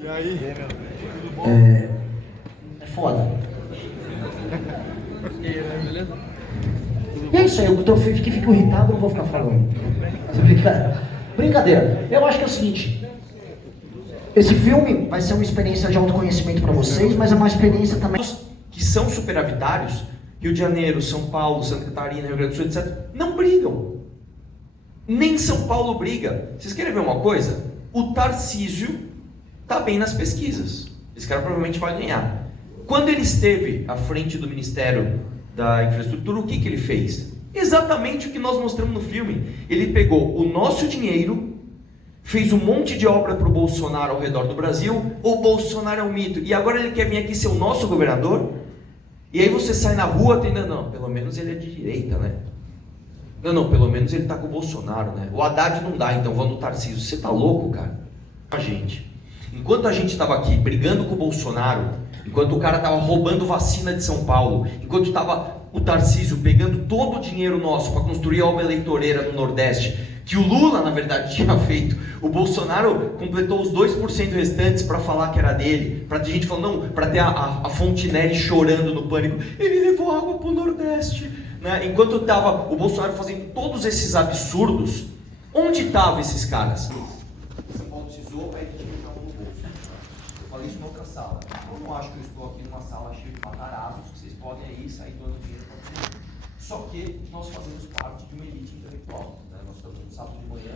E aí? É foda. E é isso aí, eu fico irritado, não vou ficar falando. Brincadeira. Eu acho que é o seguinte. Esse filme vai ser uma experiência de autoconhecimento para vocês, mas é uma experiência também... Que são superavitários, Rio de Janeiro, São Paulo, Santa Catarina, Rio Grande do Sul, etc., não brigam. Nem São Paulo briga. Vocês querem ver uma coisa? O Tarcísio está bem nas pesquisas. Esse cara provavelmente vai ganhar. Quando ele esteve à frente do Ministério da Infraestrutura, o que ele fez? Exatamente o que nós mostramos no filme. Ele pegou o nosso dinheiro, fez um monte de obra para o Bolsonaro ao redor do Brasil. O Bolsonaro é um mito. E agora ele quer vir aqui ser o nosso governador? E aí você sai na rua tendo, não, pelo menos ele é de direita, né? Não, pelo menos ele tá com o Bolsonaro, né? O Haddad não dá, então vamos no Tarcísio. Você tá louco, cara? Enquanto a gente estava aqui brigando com o Bolsonaro, enquanto o cara estava roubando vacina de São Paulo, enquanto estava o Tarcísio pegando todo o dinheiro nosso para construir a obra eleitoreira no Nordeste, que o Lula, na verdade, tinha feito, o Bolsonaro completou os 2% restantes para falar que era dele, para ter gente falando, não, para ter a Fontinelli chorando no pânico, ele levou água para o Nordeste, né? Enquanto estava o Bolsonaro fazendo todos esses absurdos, onde estavam esses caras? São Paulo precisou, aí tinha que no bolso. Eu falei isso em outra sala. Eu não acho que eu estou aqui numa sala cheia de matarazos, que vocês podem aí sair doando dinheiro para você. Só que nós fazemos parte de uma elite intelectual, né? Nós estamos no sábado de manhã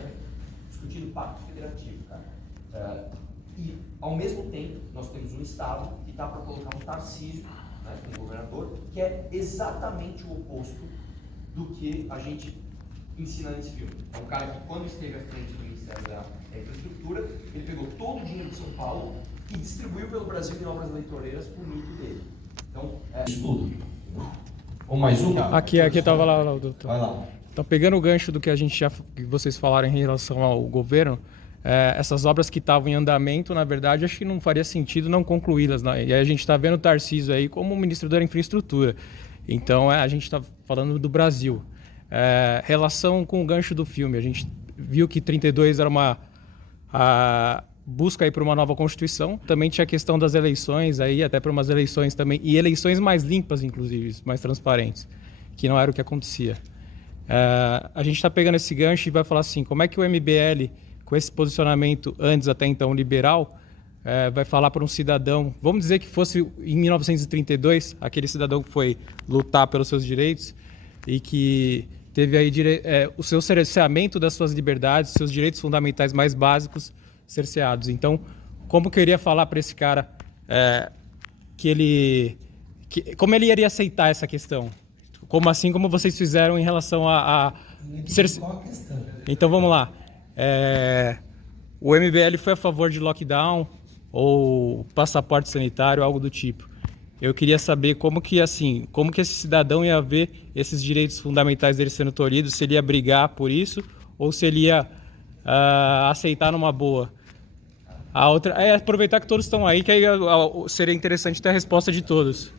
discutindo pacto federativo, cara. E, ao mesmo tempo, nós temos um Estado que está para colocar um Tarcísio, né, como governador, que é exatamente o oposto do que a gente ensina nesse filme. É um cara que, quando esteve à frente do Ministério da Infraestrutura, ele pegou todo o dinheiro de São Paulo e distribuiu pelo Brasil em obras eleitoreiras por mito dele. Então, isso tudo. Ou mais uma? Aqui tava lá, doutor. Vai lá. Então, pegando o gancho do que que vocês falaram em relação ao governo, essas obras que estavam em andamento, na verdade, acho que não faria sentido não concluí-las, né? E aí a gente está vendo o Tarcísio aí como ministro da Infraestrutura. Então, a gente está falando do Brasil. Relação com o gancho do filme, a gente viu que 32 era uma busca aí por uma nova Constituição. Também tinha a questão das eleições, aí até para umas eleições também, e eleições mais limpas, inclusive, mais transparentes, que não era o que acontecia. A gente está pegando esse gancho e vai falar assim, como é que o MBL, com esse posicionamento antes até então liberal, vai falar para um cidadão, vamos dizer que fosse em 1932, aquele cidadão que foi lutar pelos seus direitos e que teve aí o seu cerceamento das suas liberdades, seus direitos fundamentais mais básicos cerceados. Então, como que eu iria falar para esse cara como ele iria aceitar essa questão? Como assim como vocês fizeram em relação Então, vamos lá. O MBL foi a favor de lockdown ou passaporte sanitário, algo do tipo. Eu queria saber como que esse cidadão ia ver esses direitos fundamentais dele sendo tolhidos, se ele ia brigar por isso ou se ele ia aceitar numa boa. A outra é aproveitar que todos estão aí, que aí seria interessante ter a resposta de todos.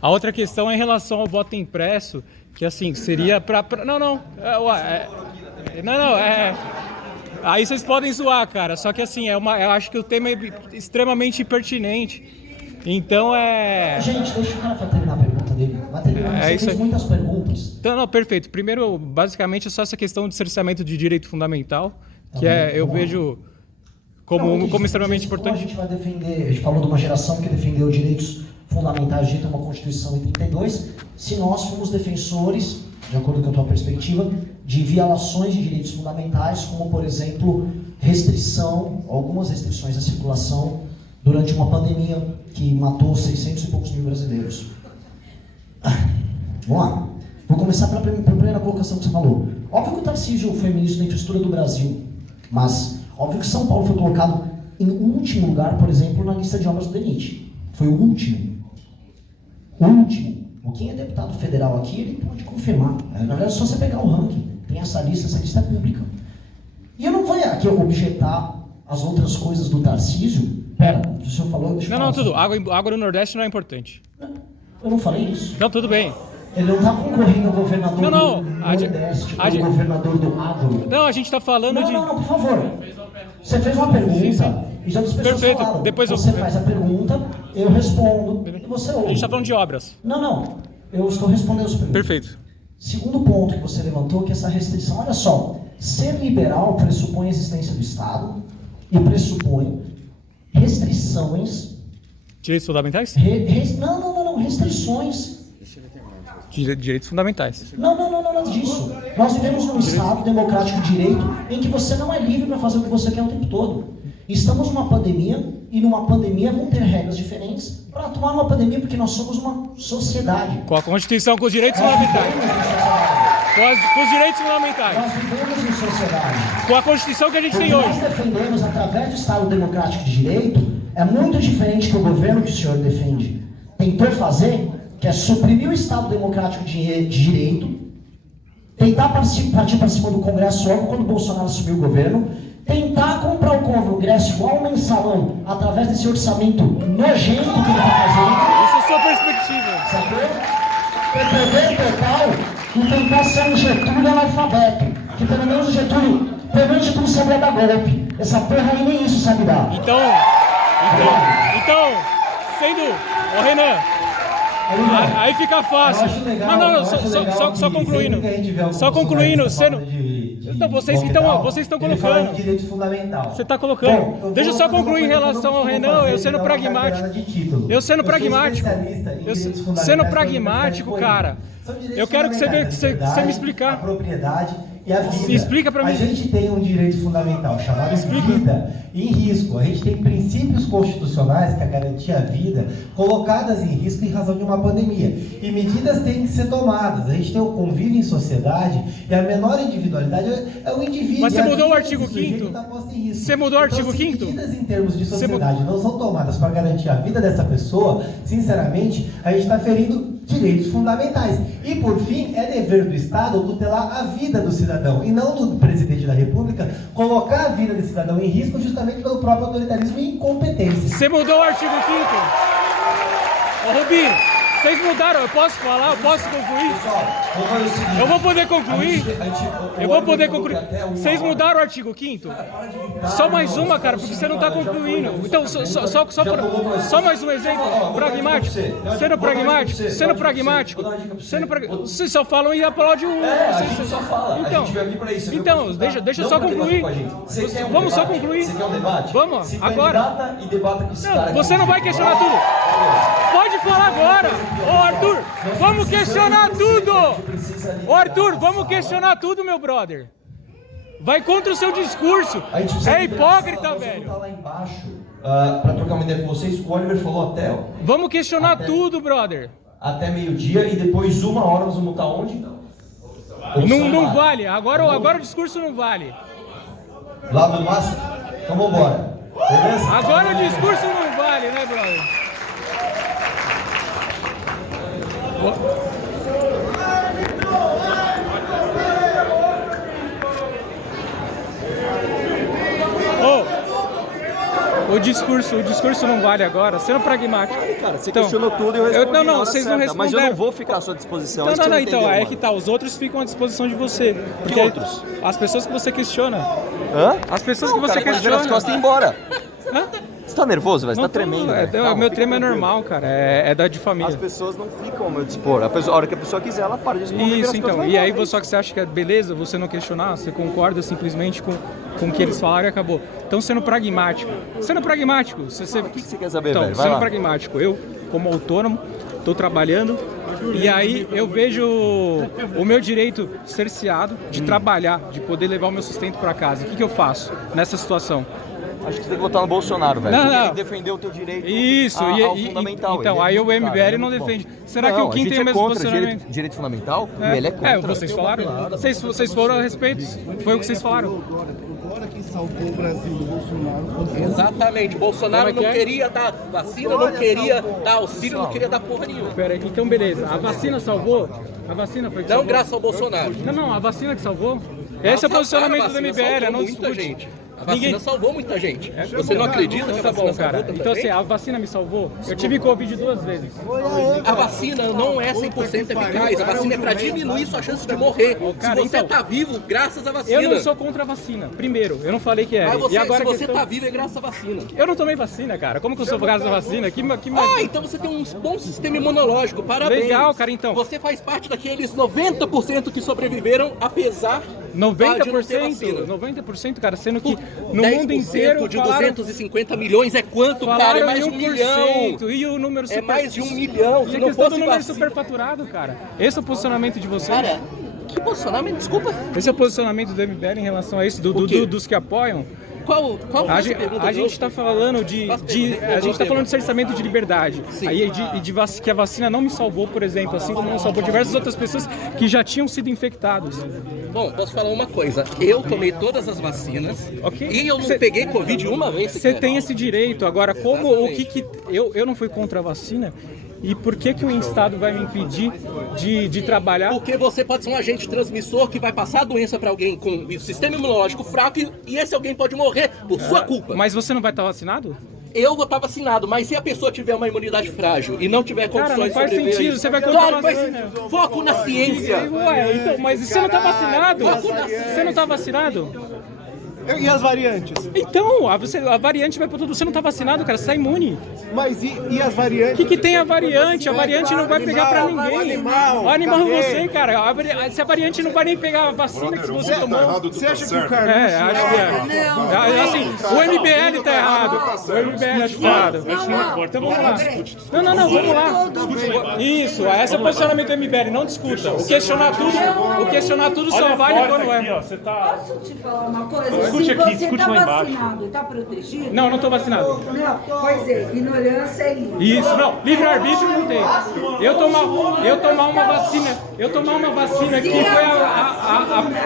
A outra questão é em relação ao voto impresso, que assim, seria para... Aí vocês podem zoar, cara, só que assim, eu acho que o tema é extremamente pertinente. Então Gente, deixa o cara terminar a pergunta dele. Vai terminar, você fez muitas perguntas. Então, não, perfeito. Primeiro, basicamente, é só essa questão de cerceamento de direito fundamental, que eu vejo como extremamente importante. A gente vai defender, a gente falou de uma geração que defendeu direitos fundamentais de ter uma Constituição em 32, se nós fomos defensores, de acordo com a tua perspectiva, de violações de direitos fundamentais, como, por exemplo, algumas restrições à circulação durante uma pandemia que matou 600 e poucos mil brasileiros. Vamos lá. Vou começar pela primeira colocação que você falou. Óbvio que o Tarcísio foi ministro da Infraestrutura do Brasil, mas óbvio que São Paulo foi colocado em último lugar, por exemplo, na lista de obras do DENIT. Foi o último. O último. Quem é deputado federal aqui, ele pode confirmar. Na verdade, é só você pegar o ranking. Tem essa lista é pública. E eu não vou aqui objetar as outras coisas do Tarcísio. Pera, o senhor falou... Não, tudo. Água no Nordeste não é importante. Eu não falei isso. Não, tudo bem. Ele não está concorrendo ao governador do Nordeste, ao governador do Agro. Não, a gente está falando Não, por favor. Você fez uma pergunta e já outras pessoas Perfeito. falaram. Depois você faz a pergunta, eu respondo e você ouve. A gente está falando de obras. Não. Eu estou respondendo as perguntas. Perfeito. Segundo ponto que você levantou, que essa restrição, olha só, ser liberal pressupõe a existência do Estado e pressupõe restrições... Direitos fundamentais? Não, restrições. Direitos fundamentais. Não, nada disso. Nós vivemos num Estado democrático de direito em que você não é livre para fazer o que você quer o tempo todo. Estamos numa pandemia e numa pandemia vão ter regras diferentes para atuar numa pandemia porque nós somos uma sociedade. Com a Constituição, com os direitos fundamentais. Com os direitos fundamentais. Nós vivemos em sociedade. Com a Constituição que a gente tem Nós hoje. defendemos através do Estado democrático de direito é muito diferente do governo que o senhor defende. Tentou fazer, que é suprimir o Estado democrático de direito, tentar partir para cima do Congresso logo quando o Bolsonaro assumiu o governo, tentar comprar o Congresso igual um mensalão através desse orçamento nojento que ele está fazendo. Essa é a sua perspectiva. Sacou? Poder total e tentar ser um Getúlio analfabeto. Que pelo menos o Getúlio sabia dar golpe. Essa porra aí nem isso sabe dar. Então, sendo... Ô Renan, aí fica fácil. Só concluindo. Só concluindo, sendo... Então, vocês estão colocando. Direito fundamental. Você está colocando. Bom, deixa eu só concluir em relação ao Renan, eu sendo pragmático. Eu sendo pragmático, cara. Eu quero que você me explicar. A propriedade e a vida. Explica pra mim. A gente tem um direito fundamental chamado vida em risco. A gente tem princípios constitucionais que garantem a vida colocadas em risco em razão de uma pandemia. E medidas têm que ser tomadas. A gente tem o convívio em sociedade e a menor individualidade é o indivíduo. Mas você mudou o artigo 5º? Você mudou o artigo 5º? Se medidas em termos de sociedade não são tomadas para garantir a vida dessa pessoa, sinceramente, a gente está ferindo direitos fundamentais. E, por fim, é dever do Estado tutelar a vida do cidadão, e não do presidente da República colocar a vida desse cidadão em risco justamente pelo próprio autoritarismo e incompetência. Você mudou o artigo 5º? Ô, Rubinho, vocês mudaram, eu posso falar? Eu posso concluir? Pessoal, vamos fazer o seguinte. Eu vou poder concluir? Eu vou poder concluir. Vocês mudaram o artigo 5º? Só mais uma, cara, porque você não está concluindo. Então, só mais um exemplo. Pragmático. Sendo pragmático. Vocês só falam e aplaudem um. A gente só fala. Então, a gente veio aqui pra isso. Então, deixa eu só concluir. Vamos só concluir. Você quer um debate? Vamos, se agora. candidata e debata com esse Não, cara. você não vai questionar tudo. Pode falar agora. Ô, Arthur, vamos questionar tudo. Ô, Arthur, vamos questionar tudo, meu brother. Vai contra o seu discurso. É hipócrita, velho. Tá lá embaixo pra trocar uma ideia com vocês. O Oliver falou Vamos questionar tudo, brother. Até meio-dia e depois 1 hora nós vamos estar onde? Não vale. Agora o discurso não vale. Lá do Massa? Então vambora. Beleza? Agora o discurso não vale, né, brother? O discurso não vale agora, sendo pragmático. Cara, você questionou tudo e eu respondi. Não, vocês não responderam. Mas eu não vou ficar à sua disposição. Não, então, é que tá, os outros ficam à disposição de você. Que outros? As pessoas que você questiona. Hã? As pessoas que você questiona. questiona. As costas e ir embora. Hã? Você tá nervoso, velho? Você Não tá tremendo. O meu tremo é normal, cara. É da de família. As pessoas não ficam ao meu dispor. A hora que a pessoa quiser, ela para de responder. Isso, então. E aí, só que você acha que é beleza você não questionar, você concorda simplesmente com o que eles falaram e acabou. Então, sendo pragmático. O que você quer saber, então, velho? Vai sendo lá. pragmático. Eu, como autônomo, estou trabalhando e aí eu vejo o meu direito cerceado de trabalhar, de poder levar o meu sustento para casa. O que eu faço nessa situação? Acho que você tem que votar no Bolsonaro, velho. Não. Porque ele defendeu o teu direito ao fundamental. Então, aí o MBL não defende. Será que o Kim tem o mesmo posicionamento? Direito fundamental? O MBL é contra. Vocês falaram. Vocês foram a respeito. Foi o que vocês falaram. Agora quem salvou o Brasil do Bolsonaro. Exatamente, o Bolsonaro não queria dar vacina, não queria dar auxílio, não queria dar porra nenhuma. Pera aí, então beleza. A vacina salvou? A vacina foi que Não salvou? graças ao Bolsonaro. Não, a vacina que salvou? Esse é o posicionamento do MBL, não discute. vacina salvou muita gente. Você não acredita que a Tá vacina bom, cara. salvou tanta Então, assim, gente? a vacina me salvou? Eu tive Covid 2 vezes. A vacina não é 100% eficaz. A vacina é para diminuir sua chance de morrer. Cara, Se você então, tá vivo, graças à vacina. Eu não sou contra a vacina. Primeiro, eu não falei que era. Mas você, E agora se a você questão... tá vivo, é graças à vacina. Eu não tomei vacina, cara. Como que eu sou graças à vacina? Ah, então você tem um bom sistema imunológico. Parabéns. Legal, cara, então. Você faz parte daqueles 90% que sobreviveram, apesar de não ter vacina. 90%, cara, sendo que no mundo 10% inteiro de falaram, 250 milhões é quanto, cara? É mais de 1 milhão. E o número super... É mais de 1 milhão. E Se a não questão do fosse número vacina... superfaturado, cara. Esse é o posicionamento de vocês? Cara, que posicionamento? Desculpa. Esse é o posicionamento do MBL em relação a isso, dos que apoiam? Qual foi essa pergunta? A gente está falando a gente tá falando de cerceamento de liberdade. Sim. Aí que a vacina não me salvou, por exemplo, assim como não salvou diversas outras pessoas que já tinham sido infectados. Bom, posso falar uma coisa. Eu tomei todas as vacinas e eu não Cê- peguei Covid uma vez. Você sequer. tem esse direito. Agora, como eu não fui contra a vacina? E por que o Estado vai me impedir de trabalhar? Porque você pode ser um agente transmissor que vai passar a doença para alguém com o sistema imunológico fraco e esse alguém pode morrer por sua culpa. Mas você não vai estar vacinado? Eu vou estar vacinado, mas se a pessoa tiver uma imunidade frágil e não tiver Cara, condições não faz de sobreviver... sentido, você vai contra Claro, a mas vacina. foco na ciência. Ué, então, mas você não tá vacinado? Foco na ciência. Você não tá vacinado? E as variantes? Então, a variante vai pra tudo. Você não tá vacinado, cara, você tá imune. Mas e as variantes? O que tem a variante? A variante não vai pegar pra ninguém. O animal cadê? você, cara. Se a variante não vai nem pegar a vacina que você tomou. Você acha que o Carlos... Acho que é. Assim, o MBL tá errado. O MBL acho que tá errado. Então vamos lá. Não, vamos lá. Isso, esse é o posicionamento do MBL, não discuta. O questionar tudo só vale quando é. Posso te falar uma coisa? Se você está vacinado e está protegido... Não tô vacinado. Não, pois é, ignorância é livre. Isso, não, livre-arbítrio não tem. Eu tomar uma vacina que foi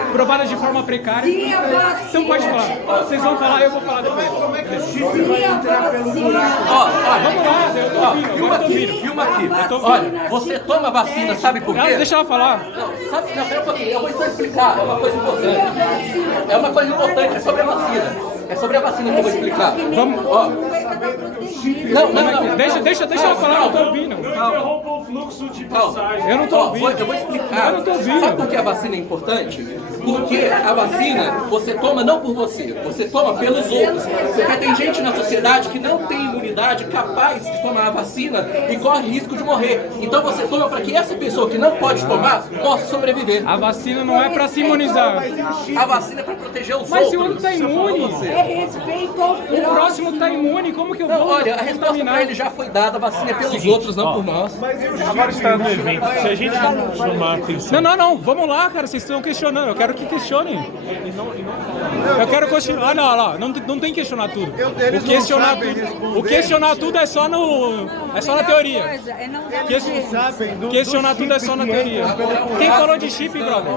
aprovada de forma precária. Se a vacina... Então pode falar. Vocês vão falar, eu vou falar depois. Se a vacina... Vamos lá, eu tô ouvindo. Filma aqui. Olha, você toma vacina, sabe por quê? Deixa ela falar. Não, pera um pouquinho, eu vou só explicar, é uma coisa importante. É uma coisa importante, é sobre a vacina. É sobre a vacina que eu vou explicar. Vamos, ó. Não. Deixa ela falar, eu tô ouvindo. Interrompa o fluxo de passagem. Eu não tô ouvindo. Eu vou explicar. Eu não tô ouvindo. Sabe por que a vacina é importante? Porque a vacina você toma não por você toma pelos outros. Porque tem gente na sociedade que não tem imunidade capaz de tomar a vacina e corre risco de morrer. Então você toma para que essa pessoa que não pode tomar possa sobreviver. A vacina não é pra se imunizar. A vacina é para proteger os Mas outros. se o outro tá imune, É respeito ao o próximo tá imune, como que eu Não, vou olha, a resposta para ele já foi dada, a vacina é pelos outros, não por nós. Agora está no evento. Se a gente chamar a atenção. Não, vamos lá, cara, vocês estão questionando, eu quero que questionem. Eu quero questionar. Não tem que questionar tudo. O questionar tudo é só na teoria. Questionar tudo é só na teoria. Quem falou de chip, brother?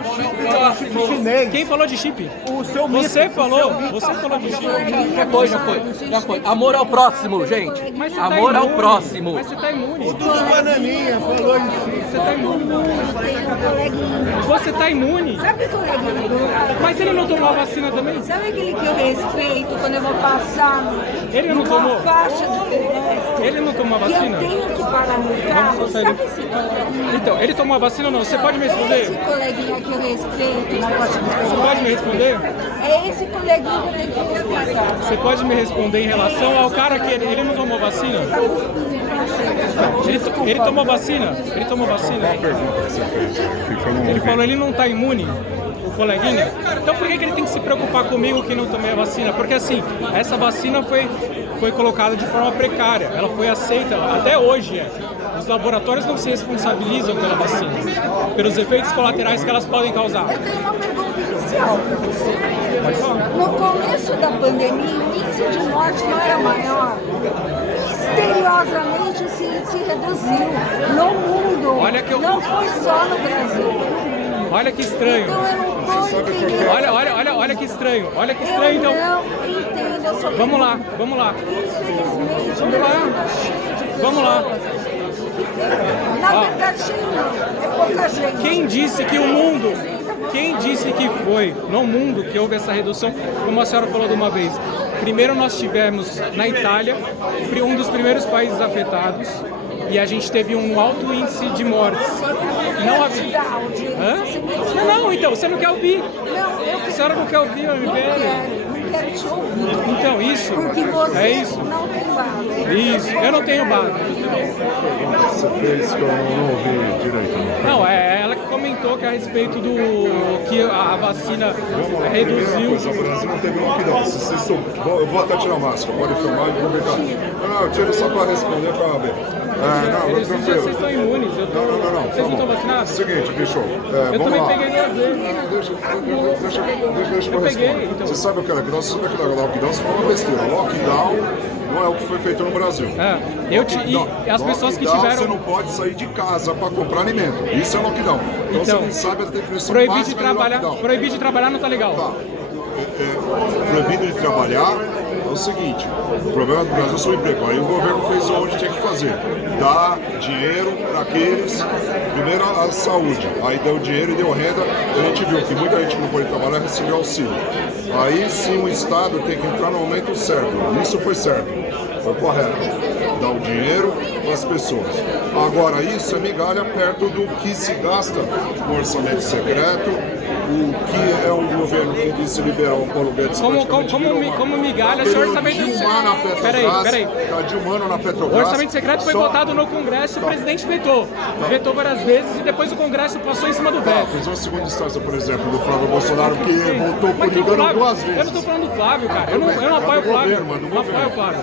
Quem falou de chip? Você falou de chip. Já foi. Amor ao próximo, gente. Mas você tá Amor ao imune. próximo. Mas você tá imune. Tudo bananinha, falou de Você tá imune. Você tá imune. Sabe o coleguinha do lado? Mas ele não tomou a vacina também? Sabe aquele que eu respeito quando eu vou passar Ele não numa tomou? faixa de pedestre? Ele não tomou a Que eu vacina? tenho que parar no carro? Vamos sair Sabe do- esse coleguinha? Então, ele tomou a vacina ou não? Você pode me Esse responder? coleguinha que eu respeito na faixa de Você pedestre. pode me responder? É esse coleguinha que eu tenho que respeitar. Você pode me responder em relação ao cara que ele não tomou vacina? Ele tomou vacina? Ele tomou vacina? Ele falou, ele não tá imune? O coleguinha? Então por que ele tem que se preocupar comigo que não tomei a vacina? Porque assim, essa vacina foi colocada de forma precária, ela foi aceita, até hoje Os laboratórios não se responsabilizam pela vacina, pelos efeitos colaterais que elas podem causar. Eu tenho uma pergunta inicial para você. No começo da pandemia, o índice de morte não era maior. Misteriosamente esse índice reduziu no mundo. Olha que eu- Não foi só no Brasil. Olha que estranho. Então eu não estou entendendo. Olha que estranho. Olha que estranho, então. Eu não entendo. Eu sou Vamos lá. Infelizmente, Vamos lá. tá cheio de Vamos lá. pessoas. Na verdade, cheio não. É pouca gente. Quem disse que o mundo quem disse que foi no mundo que houve essa redução, como a senhora falou de uma vez? Primeiro nós tivemos na Itália, um dos primeiros países afetados, e a gente teve um alto índice de mortes. Não havia. Hã? Não, então, você não quer ouvir. A senhora não quer ouvir o MBL? Não quero te ouvir. Então, isso. Porque você é isso. não tem base. Isso, eu não tenho base. Você fez que eu não ouvi direito. Não, é ela que comentou que a respeito do que a vacina reduziu. O Brasil não teve lockdown. Eu vou até tirar a máscara, pode filmar e vou ver. Não, eu tiro só para responder para ver. Não, Esses dias vocês estão imunes, eu tô... Não. Vocês não estão vacinados? Seguinte, bicho, eu vamos também lá. peguei 2 vezes. Deixa eu responder. Então. Você sabe o que é lockdown? Você sabe o que é lockdown? Você fala uma besteira. Lockdown não é o que foi feito no Brasil. E as pessoas que tiveram... Você não pode sair de casa para comprar alimento. Isso é lockdown. Então você não sabe a definição básica de lockdown. Proibir de trabalhar não tá legal. Tá. Proibido de trabalhar é o seguinte, o problema do Brasil é o subemprego. Aí o governo fez onde tinha que fazer, dar dinheiro para aqueles, primeiro a saúde, aí deu dinheiro e deu renda, a gente viu que muita gente que não pode trabalhar recebeu auxílio. Aí sim o Estado tem que entrar no momento certo, isso foi certo, foi correto, dar o dinheiro para as pessoas. Agora isso é migalha perto do que se gasta no orçamento secreto, o que é um governo que disse liberar o Paulo Guedes. Como migalha, esse orçamento secreto. Peraí. Tá de um ano na Petrobras. O orçamento secreto foi votado no Congresso, o presidente vetou. Vetou várias vezes e depois o Congresso passou em cima do veto. Fez uma segunda instância, por exemplo, do Flávio Bolsonaro, que votou por engano 2 vezes. Eu não tô falando do Flávio, cara. Eu não apoio o Flávio. Não apoio o Flávio.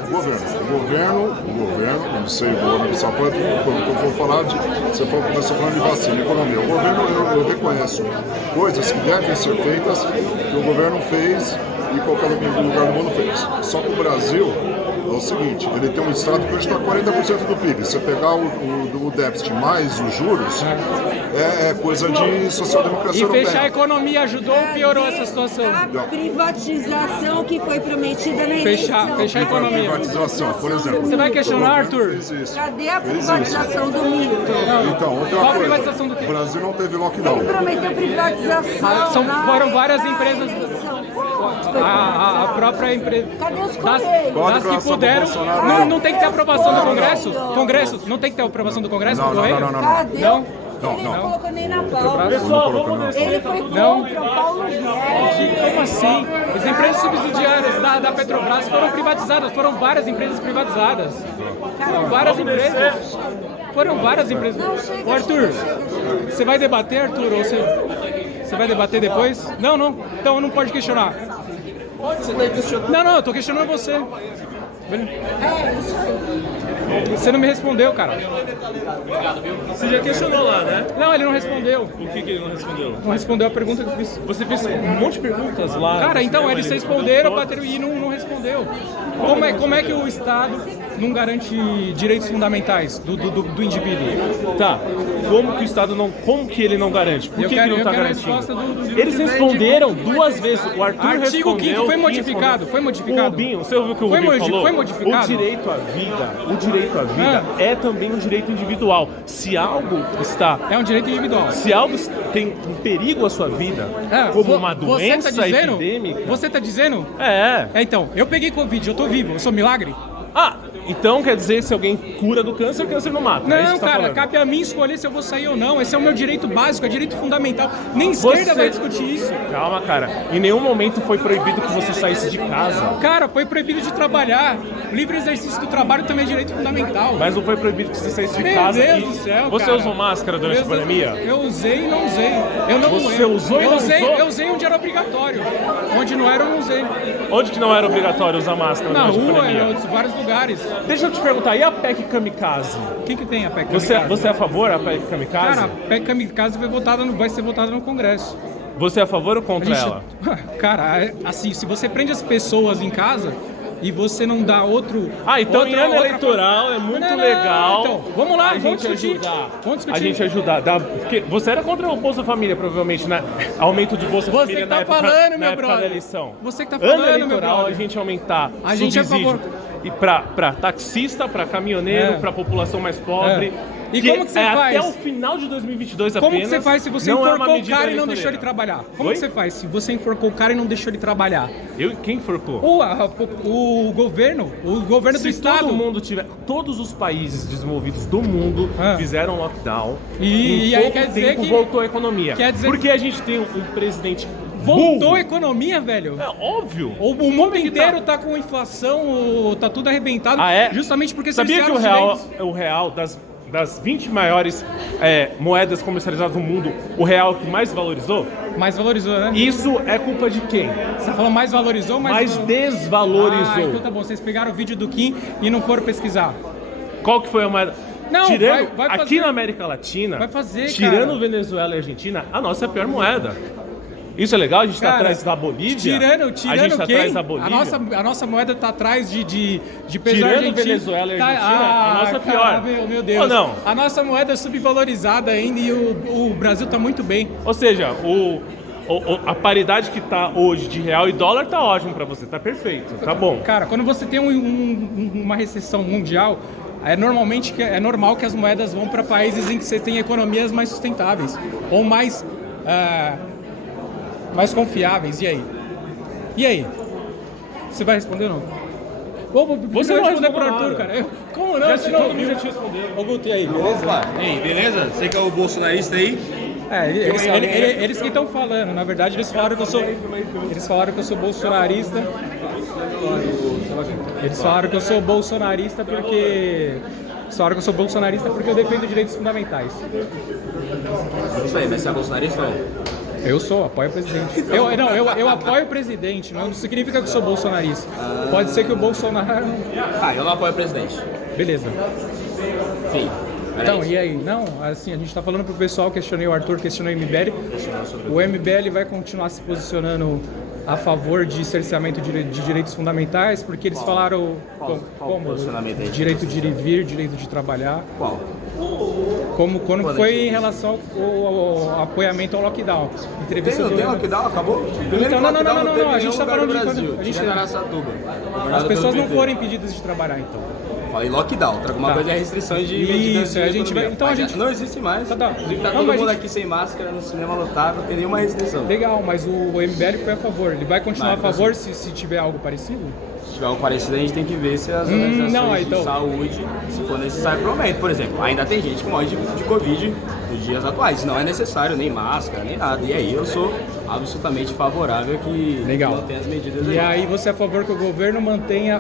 O governo, não sei, só pode, eu vou falar de. Você começou falando de vacina, economia. O governo, eu reconheço coisas que devem ser feitas, que o governo fez e qualquer lugar do mundo fez. Só que o Brasil é o seguinte, ele tem um estado que hoje está 40% do PIB. Se você pegar o déficit mais os juros, é coisa de social-democracia europeia. E europeia. fechar a economia ajudou ou piorou essa situação? A privatização que foi prometida na eleição. Fechar a economia. Privatização, por exemplo. Você vai questionar, Arthur? Cadê a privatização do mito? Então, outra Qual a coisa. privatização do quê? O Brasil não teve lockdown. Ele prometeu privatização. Foram várias empresas. A própria empresa. Cadê os Correios? Das que puderam. Não tem que ter aprovação do Congresso? Não tem que ter aprovação do Congresso? Não. Cadê? Não. Ele não colocou nem na pauta. Pessoal, ele foi contra o Paulo Guedes. Como assim? As empresas subsidiárias da Petrobras foram privatizadas. Foram várias empresas privatizadas. Foram várias empresas. Ô, Arthur, você vai debater, Arthur? Ou você vai debater depois? Não. Então não pode questionar. Você está questionando? Não, eu tô questionando você. Você não me respondeu, cara. Você já questionou lá, né? Não, ele não respondeu. O que ele não respondeu? Não respondeu a pergunta que eu fiz. Você fez um monte de perguntas lá. Cara, então, eles responderam, bateram e não respondeu. Como é que o Estado não garante direitos fundamentais do indivíduo? Tá. Como que o Estado não... Como que ele não garante? Por que ele não está garantindo? Eles responderam 2 vezes. O Arthur Artigo respondeu... 5º foi modificado. O Rubinho, você ouviu o que o Rubinho falou? Foi modificado. O direito à vida é também um direito individual. Se algo está... É um direito individual. Se algo tem um perigo à sua vida, como uma doença epidêmica... Você tá dizendo? Então, eu peguei Covid, eu tô vivo, eu sou milagre? Então quer dizer, se alguém cura do câncer, o câncer não mata. Não, cara, cabe a mim escolher se eu vou sair ou não. Esse é o meu direito básico, é direito fundamental. Nem esquerda vai discutir isso. Calma, cara. Em nenhum momento foi proibido que você saísse de casa. Cara, foi proibido de trabalhar. O livre exercício do trabalho também é direito fundamental. Mas não foi proibido que você saísse de casa. Meu Deus do céu, Você cara. usou máscara durante a pandemia? Eu usei e não usei. Você usou e não usou? Eu usei onde era obrigatório. Onde não era, eu não usei. Onde que não era obrigatório usar máscara Na durante a rua, pandemia? em vários lugares. Deixa eu te perguntar, e a PEC Kamikaze? O que tem a PEC Kamikaze? Você é a favor da PEC Kamikaze? Cara, a PEC Kamikaze vai ser votada no Congresso. Você é a favor ou contra ela? Cara, assim, se você prende as pessoas em casa e você não dá outro... Então em ano eleitoral é muito legal. Então, vamos lá, a vamos gente discutir. ajudar. A gente ajudar. Porque você era contra o Bolsa Família, provavelmente, né? Aumento de Bolsa Família na época da eleição. Você que tá falando, ano eleitoral, meu brother. a gente aumentar a gente subsídio. É a favor. E pra taxista, pra caminhoneiro, pra população mais pobre. E como que você faz? Até o final de 2022 Como apenas. que você faz se você não enforcou é uma o cara e não medida deixou ele eleitoreira. trabalhar? Como Oi? que você faz se você enforcou o cara e não deixou ele trabalhar? Quem enforcou? O governo do Se estado. todo mundo tiver, todos os países desenvolvidos do mundo fizeram lockdown. E em aí pouco quer dizer tempo que voltou a economia. quer dizer porque a gente tem um presidente voltou burro. a economia, velho. É óbvio. O mundo inteiro tá com inflação, tá tudo arrebentado, justamente porque sabia que cercearam os o real das 20 maiores moedas comercializadas no mundo, o real que mais valorizou? Mais valorizou, né? Isso é culpa de quem? Você tá falando mais valorizou ou mais desvalorizou? Ah, então tá bom. Vocês pegaram o vídeo do Kim e não foram pesquisar. Qual que foi a moeda? Não, tirando, vai fazer. aqui na América Latina, Vai fazer, tirando cara. Venezuela e Argentina, a nossa é a pior moeda. Isso é legal? A gente tá atrás da Bolívia? Tirando a gente tá quem? atrás da Bolívia? A nossa moeda tá atrás de peso Tirando argentino. Venezuela e Argentina, a nossa é pior. Cara, meu Deus. Ou não? A nossa moeda é subvalorizada ainda e o Brasil tá muito bem. Ou seja, a paridade que tá hoje de real e dólar tá ótimo pra você, tá perfeito, tá bom. Cara, quando você tem uma recessão mundial, é normal que as moedas vão para países em que você tem economias mais sustentáveis ou mais confiáveis. E aí? Você vai responder ou não? Você vai não responder pro respondeu Arthur, nada. cara. Como não? Todo mundo já te respondeu. Ô, Guto, e aí, beleza? Opa, e aí, beleza? Você que é o bolsonarista aí? Eles que estão falando. Na verdade, eles falaram que eu sou bolsonarista. Eles falaram que eu sou bolsonarista porque eu defendo direitos fundamentais. Isso aí, mas você é bolsonarista ou não? Eu sou, apoio o presidente. Eu apoio o presidente, não significa que eu sou bolsonarista. Pode ser que o Bolsonaro... Eu não apoio o presidente. Beleza. Sim. Então, e aí? Não, assim, a gente tá falando pro pessoal, questionei o Arthur, questionei o MBL. O MBL vai continuar se posicionando a favor de cerceamento de direitos fundamentais, porque eles falaram como posicionamento aí? Direito de ir e vir, direito de trabalhar. Qual? Quando foi em relação ao apoiamento ao lockdown. Entrevista Tem lockdown? Acabou? Primeiro Não, a gente tá falando de Brasil. a gente Araçatuba. As pessoas não foram impedidas de trabalhar, então. Falei lockdown, traga uma coisa de restrições de medidas. Isso, a gente vai. Então a gente não existe mais. Tá. Inclusive tá todo mundo aqui sem máscara no cinema lotado, não tem nenhuma restrição. Legal, mas o MBL foi a favor. Ele vai continuar a favor se tiver algo parecido? Se tiver algo parecido, a gente tem que ver se as organizações de saúde, se for necessário pro momento. Por exemplo, ainda tem gente que morre de Covid nos dias atuais. Não é necessário nem máscara, nem nada. E aí eu sou absolutamente favorável que mantenha as medidas aí. E aí você é a favor que o governo mantenha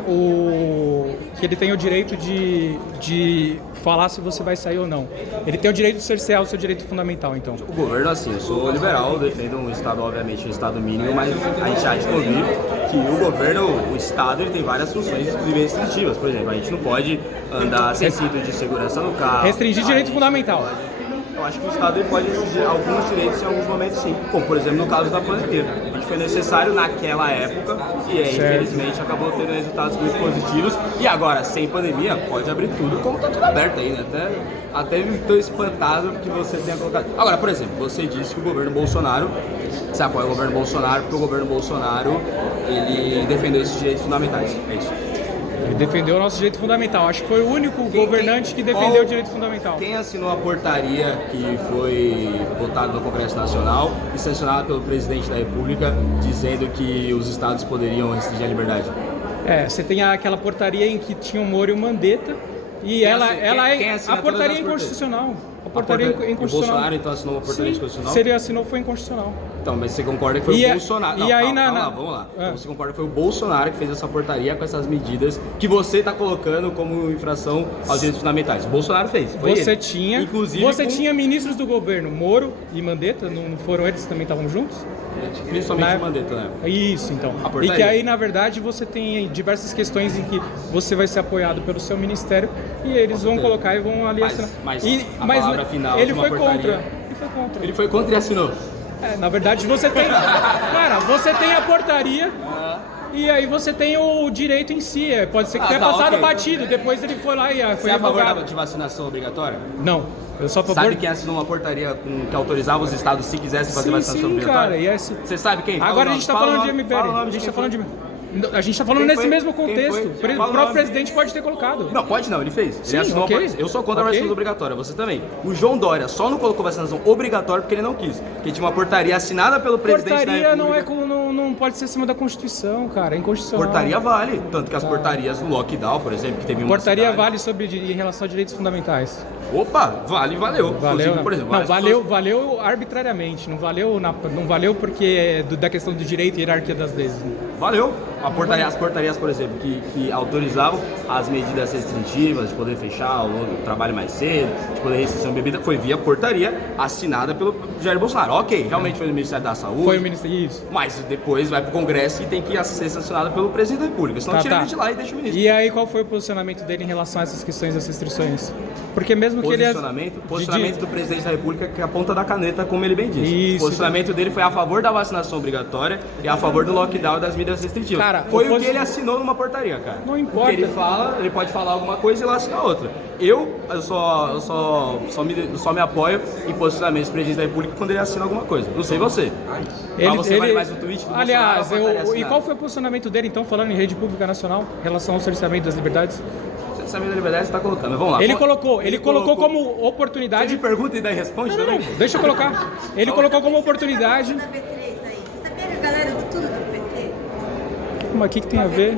que ele tenha o direito de falar se você vai sair ou não. Ele tem o direito de cercear o seu direito fundamental, então. O governo, assim, eu sou liberal, defendo um Estado, obviamente, um Estado mínimo, mas a gente há de convir que o governo, o Estado, ele tem várias funções, inclusive restritivas. Por exemplo, a gente não pode andar sem cinto de segurança no carro. Restringir direito fundamental. Eu acho que o Estado ele pode exigir alguns direitos em alguns momentos, sim. Como, por exemplo, no caso da pandemia. A gente foi necessário naquela época e infelizmente acabou tendo resultados muito positivos. E agora, sem pandemia, pode abrir tudo, como tá tudo aberto aí, né? Até estou espantado que você tenha colocado. Agora, por exemplo, você disse que o governo Bolsonaro, você apoia o governo Bolsonaro porque o governo Bolsonaro, ele defendeu esses direitos fundamentais. É isso. Ele defendeu o nosso direito fundamental. Acho que foi o único governante que defendeu o direito fundamental. Quem assinou a portaria que foi votada no Congresso Nacional e sancionada pelo presidente da República, dizendo que os estados poderiam restringir a liberdade? Você tem aquela portaria em que tinha o Moro e o Mandetta, e a portaria é inconstitucional. A portaria é inconstitucional. O Bolsonaro então assinou uma portaria inconstitucional? Se ele assinou, foi inconstitucional. Então, mas você concorda que foi o Bolsonaro? Não, vamos lá. Então, você concorda que foi o Bolsonaro que fez essa portaria com essas medidas que você está colocando como infração aos direitos fundamentais? O Bolsonaro fez. Você tinha ministros do governo, Moro e Mandetta, não foram eles que também estavam juntos? Principalmente o Mandetta, né? Isso, então. E que aí, na verdade, você tem diversas questões em que você vai ser apoiado pelo seu ministério e eles vão colocar e vão ali assinar. Mas palavra final ele de foi uma portaria... contra. Ele foi contra e assinou. Na verdade, você tem... Cara, você tem a portaria... E aí você tem o direito em si, pode ser que tenha passado batido, depois ele foi lá e foi Você é a favor de vacinação obrigatória? Não, eu sou a favor... Sabe quem assinou uma portaria que autorizava os estados, se quisessem, fazer vacinação obrigatória? Cara, Você sabe quem? Agora a gente tá falando de MBL, a gente tá falando de... A gente tá falando nesse mesmo contexto. O próprio presidente pode ter colocado. Não, pode não, ele fez. Sim, Ele assinou eu sou contra a vacinação obrigatória, você também. O João Dória só não colocou vacinação obrigatória porque ele não quis. Porque tinha uma portaria assinada pelo presidente da República. Portaria não pode ser acima da Constituição, cara. É inconstitucional. Portaria vale. Tanto que as portarias do lockdown, por exemplo, que teve uma portaria vale em relação a direitos fundamentais. Opa, valeu. Valeu, por exemplo, não, valeu arbitrariamente, não valeu porque da questão do direito e hierarquia das leis. Valeu. As portarias, por exemplo, que autorizavam as medidas restritivas de poder fechar o trabalho mais cedo, de poder restrição de bebida, foi via portaria assinada pelo Jair Bolsonaro. Ok, realmente foi no Ministério da Saúde. Foi o Ministério, isso. Mas depois vai pro Congresso e tem que ser sancionado pelo Presidente da República. Senão tira ele de lá e deixa o ministro. E aí qual foi o posicionamento dele em relação a essas questões das restrições? Porque mesmo que ele... Posicionamento do Presidente da República que é a ponta da caneta, como ele bem disse. Isso. O posicionamento dele foi a favor da vacinação obrigatória e a favor do lockdown e das medidas restritivas. Cara, foi o que ele assinou numa portaria, cara. Não importa. Porque ele pode falar alguma coisa e lá assinar outra. Eu só me apoio em posicionamentos do Presidente da República quando ele assina alguma coisa. Não sei você. Você vale mais o tweet do aliás, e qual foi o posicionamento dele, então, falando em rede pública nacional, em relação ao cerceamento das liberdades? O cerceamento da liberdade você está colocando. Vamos lá. Ele colocou como oportunidade... Você me pergunta e daí responde também? Não, deixa eu colocar. Ele colocou como oportunidade... Você sabia que a galera do tudo do PT? Mas o que tem a ver?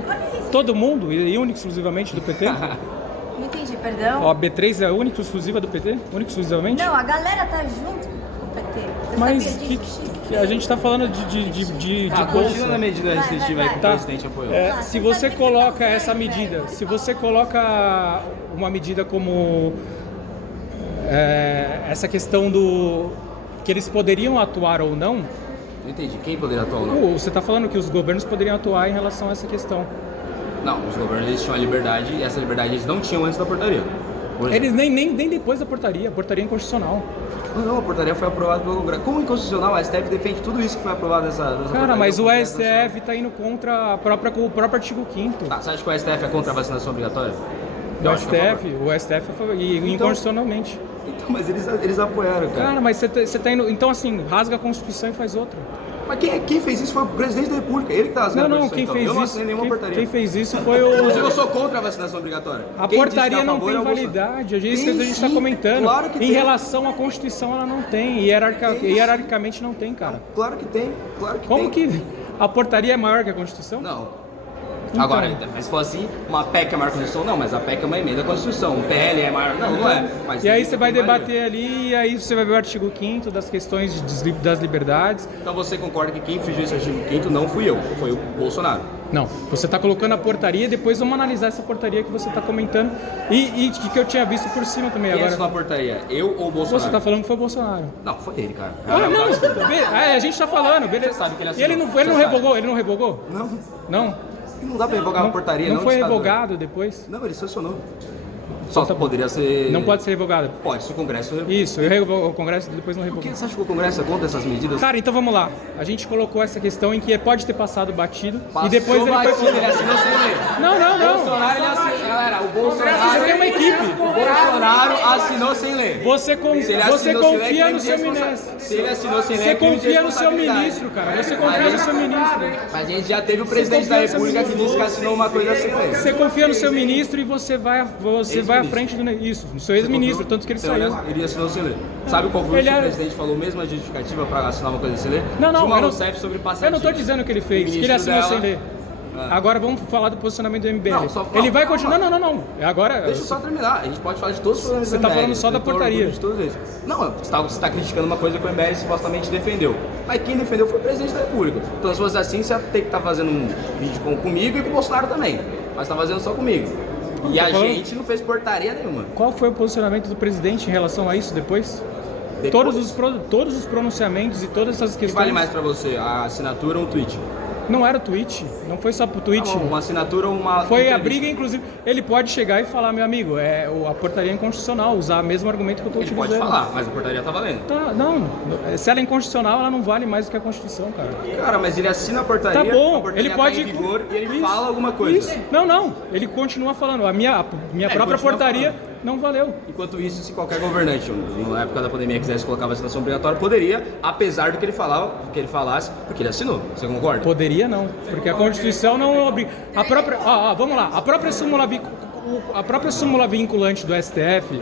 Todo mundo e único exclusivamente do PT? Não entendi, perdão. Ó, a B3 é a única exclusiva do PT? Única exclusivamente? Não, a galera tá junto com o PT. Você mas sabia disso? que a gente tá falando de continua na medida restritiva aí que o presidente apoiou. Se você coloca essa medida, se você coloca uma medida como essa questão do que eles poderiam atuar ou não... Não entendi. Quem poderia atuar ou não? Você está falando que os governos poderiam atuar em relação a essa questão. Não, os governos eles tinham a liberdade e essa liberdade eles não tinham antes da portaria. Eles nem depois da portaria, a portaria é inconstitucional. Não, a portaria foi aprovada pelo Congresso. Como inconstitucional, a STF defende tudo isso que foi aprovado nessa Cara, portaria. mas o STF está indo contra o próprio artigo 5º. Tá, você acha que o STF é contra a vacinação obrigatória? O STF foi inconstitucionalmente. Então, mas eles apoiaram, cara. Cara, mas você tá indo... Então, assim, rasga a Constituição e faz outra. Mas quem fez isso foi o Presidente da República. Ele que tá assinando a Constituição. Quem fez eu não isso, assinei nenhuma portaria. Quem fez isso foi o... Eu sou contra a vacinação obrigatória. A portaria não tem validade. É isso que a gente está comentando. Claro que em relação à Constituição, ela não tem. Hierarquicamente não tem, cara. Claro que tem. Como que a portaria é maior que a Constituição? Não. Então. Agora, mas se for assim, uma PEC é maior que a Constituição? Não, mas a PEC é uma emenda da Constituição. Um PL é maior? Não é. Mas e aí você vai debater ali, e aí você vai ver o artigo 5º das questões das liberdades. Então você concorda que quem infringiu esse artigo 5º não fui eu, foi o Bolsonaro? Não, você está colocando a portaria, depois vamos analisar essa portaria que você está comentando e que eu tinha visto por cima também. Quem agora assinou a portaria? Eu ou o Bolsonaro? Você está falando que foi o Bolsonaro. Não, foi ele, cara. A gente está falando, beleza. Você sabe que ele E assinou. ele não revogou? Não. Não dá pra revogar a portaria. Não foi revogado depois? Não, ele sancionou. Só poderia ser... Não pode ser revogado? Pode, se o Congresso... Isso, o Congresso depois não revogou. Por que você acha que o Congresso é contra essas medidas? Cara, então vamos lá. A gente colocou essa questão em que pode ter passado batido. Passou e depois ele batido, ele assinou sem ler. Não. O Bolsonaro, ele assinou... Galera, o Bolsonaro... Você tem uma equipe. O Bolsonaro assinou sem ler. Você confia no seu ministro. Se ele assinou sem ler, você confia no seu ministro, cara. Você confia no seu ministro. Mas a gente já teve o presidente da República que disse que assinou uma coisa sem ler. Você confia no seu ministro e você vai à frente do... Isso, no seu ex-ministro, tanto que ele saiu. Ele assinou sem ler. Sabe qual foi o presidente falou mesmo a justificativa para assinar uma coisa sem ler? Não, eu não tô dizendo que ele fez, que ele assinou sem ler. Agora vamos falar do posicionamento do MBL. Ele vai continuar. Não. Agora. Deixa eu só terminar. A gente pode falar de todos os problemas do MBL. Você tá falando só da portaria. Não, você tá criticando uma coisa que o MBL supostamente defendeu. Mas quem defendeu foi o presidente da República. Então, se fosse assim, você ia ter que estar fazendo um vídeo comigo e com o Bolsonaro também. Mas tá fazendo só comigo. E a gente não fez portaria nenhuma. Qual foi o posicionamento do presidente em relação a isso depois? Todos os pronunciamentos e todas essas questões. O que vale mais pra você, a assinatura ou o tweet? Não era o tweet, não foi só pro tweet. Não, uma assinatura ou uma... Foi a briga, inclusive. Ele pode chegar e falar, meu amigo, a portaria é inconstitucional, usar o mesmo argumento que eu tô utilizando. Ele pode falar, mas a portaria tá valendo. Não, se ela é inconstitucional, ela não vale mais do que a Constituição, cara. Cara, mas ele assina a portaria, tá bom, a portaria ele pode tá em vigor e ele fala alguma coisa. Isso. Não, ele continua falando. A minha própria portaria... Não valeu. Enquanto isso, se qualquer governante, na época da pandemia, quisesse colocar vacinação obrigatória, poderia, apesar do que ele falasse, porque ele assinou. Você concorda? Poderia não, porque a Constituição não obriga. A própria, vamos lá, a própria súmula vinculante do STF,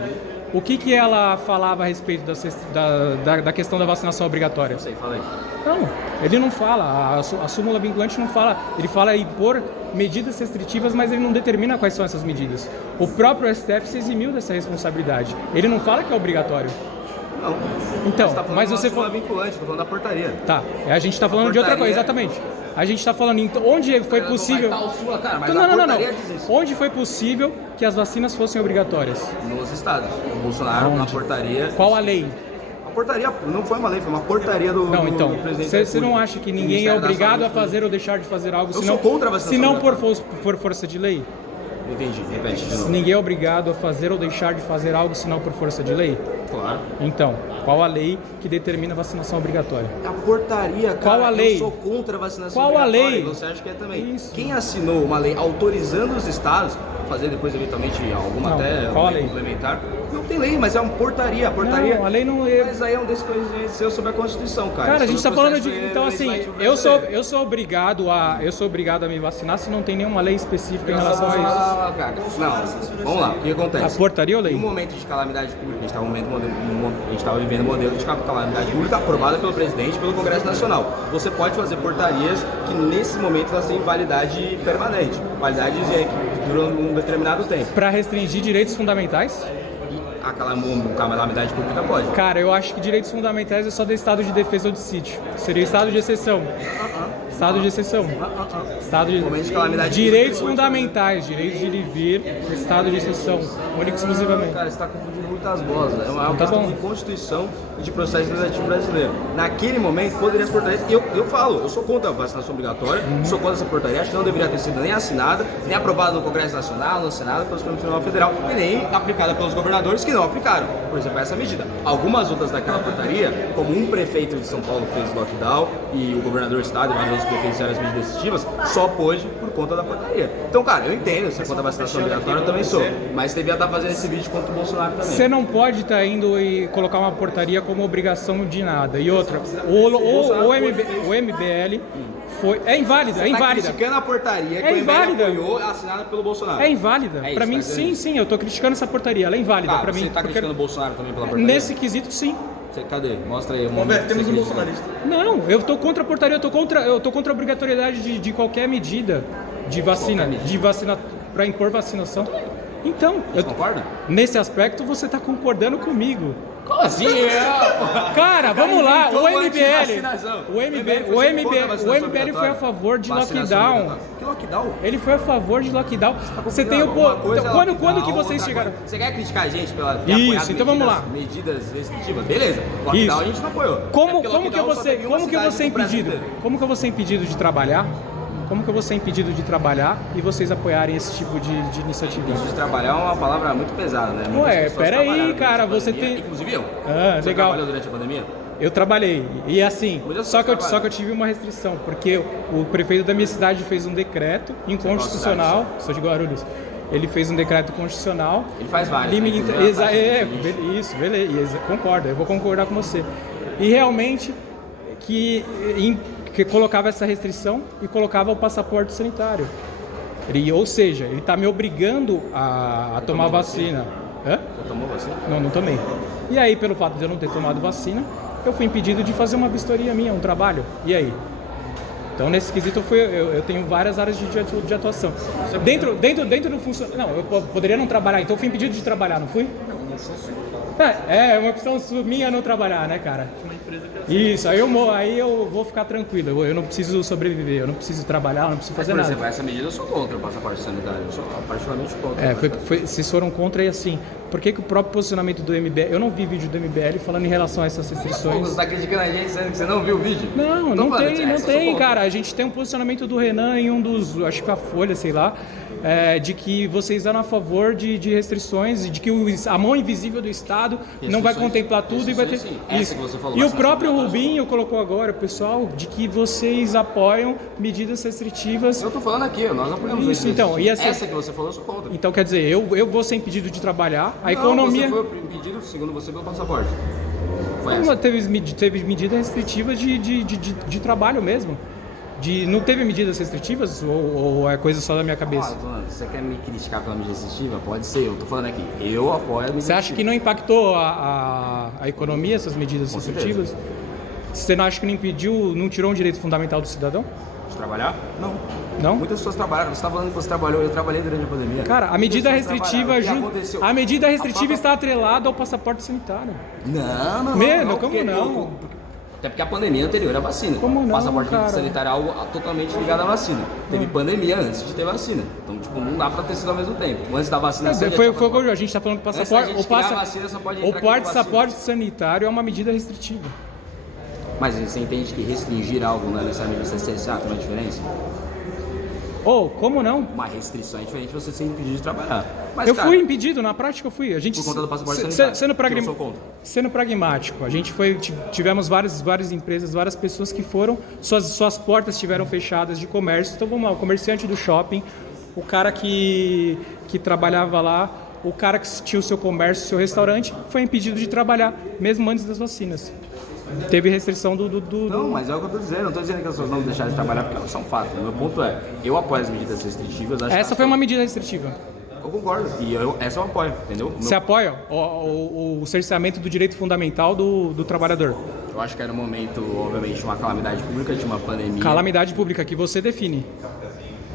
o que ela falava a respeito da questão da vacinação obrigatória? Não sei, fala aí. Não, ele não fala, a súmula vinculante não fala, ele fala em pôr medidas restritivas, mas ele não determina quais são essas medidas. O próprio STF se eximiu dessa responsabilidade, ele não fala que é obrigatório. Não. Então, você tá falando mas você súmula vinculante, tô falando da portaria. Tá, a gente está falando de outra coisa, exatamente. A gente está falando onde foi possível. Onde foi possível que as vacinas fossem obrigatórias? Nos estados. O Bolsonaro, na portaria. Qual a lei? A portaria não foi uma lei, foi uma portaria do presidente. Você não acha que ninguém é obrigado a fazer ou deixar de fazer algo sou contra a vacinação por força de lei? Entendi, repete de novo. Ninguém é obrigado a fazer ou deixar de fazer algo senão por força de lei? Claro. Então, qual a lei que determina a vacinação obrigatória? A portaria, cara. Qual a lei? Eu sou contra a vacinação qual obrigatória. A lei? Você acha que é também? Isso. Quem assinou uma lei autorizando os estados a fazer depois, eventualmente, alguma lei complementar? Não tem lei, mas é uma portaria. A portaria. Não, a lei não é. Mas aí é um desconhecimento seu sobre a Constituição, cara. Cara, a gente está falando de. Então, assim, eu sou obrigado a me vacinar se não tem nenhuma lei específica em relação a isso. Cara, não, vamos lá, o que acontece? A portaria ou lei? Em um momento de calamidade pública, a gente estava vivendo um modelo de calamidade pública aprovada pelo presidente e pelo Congresso Nacional. Você pode fazer portarias que, nesse momento, elas têm validade permanente. Validade que duram um determinado tempo. Para restringir direitos fundamentais? A calamidade pública pode. Cara, eu acho que direitos fundamentais é só do estado de defesa ou de sítio. Seria estado de exceção. Estado de exceção. Estado de calamidade. Direitos fundamentais, direito de ir e vir, estado de exceção, único e exclusivamente. Cara, você está confundindo muitas bolas. É uma questão de Constituição e de processo legislativo brasileiro. Naquele momento, poderia as portarias. Eu sou contra a vacinação obrigatória, sou contra essa portaria, acho que não deveria ter sido nem assinada, nem aprovada no Congresso Nacional, no Senado, pelo Supremo Tribunal Federal, e nem aplicada pelos governadores que não aplicaram, por exemplo, essa medida. Algumas outras daquela portaria, como um prefeito de São Paulo fez lockdown e o governador do estado e mais outros prefeitos fizeram as medidas restritivas, só pôde por conta da portaria. Então, cara, eu entendo, se é contra a vacinação obrigatória, eu também sou, mas devia estar fazendo esse vídeo contra o Bolsonaro também. Você não pode estar indo e colocar uma portaria como obrigação de nada. E outra, o MBL foi... É inválida, é inválida. Você tá criticando a portaria que o MBL apoiou, assinada pelo Bolsonaro. É inválida. Pra mim, sim, eu tô criticando essa portaria, ela é inválida pra mim. Você tá criticando o Bolsonaro também pela portaria? Nesse quesito, sim. Cadê? Mostra aí. Temos um bolsonarista. Não, eu tô contra a portaria, eu tô contra a obrigatoriedade de qualquer medida de vacina, para impor vacinação. Então, concorda? Nesse aspecto você tá concordando comigo. Como assim? Cara, vamos lá, o MBL foi a favor de lockdown. Que lockdown? Ele foi a favor de lockdown. Você tem quando que vocês chegaram? Você quer criticar a gente pela Isso, então vamos lá. Medidas restritivas? Beleza. Lockdown a gente não apoiou. Como que eu vou ser impedido? Como que eu vou ser impedido de trabalhar? Como que eu vou ser impedido de trabalhar e vocês apoiarem esse tipo de iniciativa? Impedido de trabalhar é uma palavra muito pesada, né? Ué, peraí, cara, você tem... Inclusive eu. Você legal. Trabalhou durante a pandemia? Eu trabalhei, e assim, só que eu tive uma restrição, porque o prefeito da minha cidade fez um decreto inconstitucional, sou de Guarulhos, ele fez um decreto constitucional... Ele faz vários. Isso, beleza, concordo, eu vou concordar com você. E realmente, que colocava essa restrição e colocava o passaporte sanitário. Ou seja, ele está me obrigando a tomar vacina. Você tomou vacina? Não tomei. E aí, pelo fato de eu não ter tomado vacina, eu fui impedido de fazer uma vistoria minha, um trabalho. E aí? Então, nesse quesito, eu tenho várias áreas de atuação. Dentro do funcionamento... Não, eu poderia não trabalhar, então eu fui impedido de trabalhar, não fui? É uma opção minha não trabalhar, né, cara? Isso, aí eu vou ficar tranquilo, eu não preciso sobreviver, eu não preciso trabalhar, eu não preciso fazer nada. Por exemplo, essa medida eu sou contra o passaporte sanitário, eu sou particularmente contra. Vocês foram contra e assim, por que o próprio posicionamento do MBL, eu não vi vídeo do MBL falando em relação a essas restrições. Você tá criticando a gente dizendo que você não viu o vídeo? Não tem, cara, a gente tem um posicionamento do Renan em um dos, acho que a Folha, sei lá, de que vocês eram a favor de restrições, de que a mão invisível do Estado não vai contemplar tudo e vai ter... Sim. Essa que você falou, e o próprio Rubinho colocou agora, pessoal, de que vocês apoiam medidas restritivas. Eu tô falando aqui, nós apoiamos isso. Então, essa que você falou, eu sou contra. Então, quer dizer, eu vou ser impedido de trabalhar, a economia... Você foi impedido, segundo você, pelo passaporte. Teve medida restritiva de trabalho mesmo. Não teve medidas restritivas ou é coisa só da minha cabeça? Você quer me criticar pela medida restritiva? Pode ser, eu tô falando aqui. Eu apoio a medida restritiva. Você acha que não impactou a economia essas medidas restritivas? Você não acha que não impediu, não tirou um direito fundamental do cidadão? De trabalhar? Não. Não? Muitas pessoas trabalharam. Você está falando que você trabalhou, eu trabalhei durante a pandemia. Cara, a medida restritiva está atrelada ao passaporte sanitário. Não. Como não? Até porque a pandemia anterior à vacina. Como não, o passaporte cara? sanitário é algo totalmente ligado à vacina. Teve pandemia antes de ter vacina. Então, tipo, não dá pra ter sido ao mesmo tempo. Antes da vacina... Foi o que a gente está falando que o passaporte sanitário é uma medida restritiva. Mas você entende que restringir algo não é necessariamente você ser exato, não é diferença? Como não? Uma restrição é diferente de você ser impedido de trabalhar. Mas, eu fui impedido, na prática eu fui. Por conta do passaporte sanitário, sendo pragmático, a gente tivemos várias empresas, várias pessoas que foram, suas portas estiveram fechadas de comércio. Então vamos lá, o comerciante do shopping, o cara que trabalhava lá, o cara que tinha o seu comércio, o seu restaurante, foi impedido de trabalhar, mesmo antes das vacinas. Teve restrição do... Não, mas é o que eu estou dizendo. Não estou dizendo que as pessoas não deixaram de trabalhar porque elas são fato. O meu ponto é, eu apoio as medidas restritivas. Essa foi uma medida restritiva. Eu concordo. E essa eu apoio, entendeu? Você apoia o cerceamento do direito fundamental do trabalhador? Eu acho que era um momento, obviamente, uma calamidade pública, de uma pandemia. Calamidade pública que você define.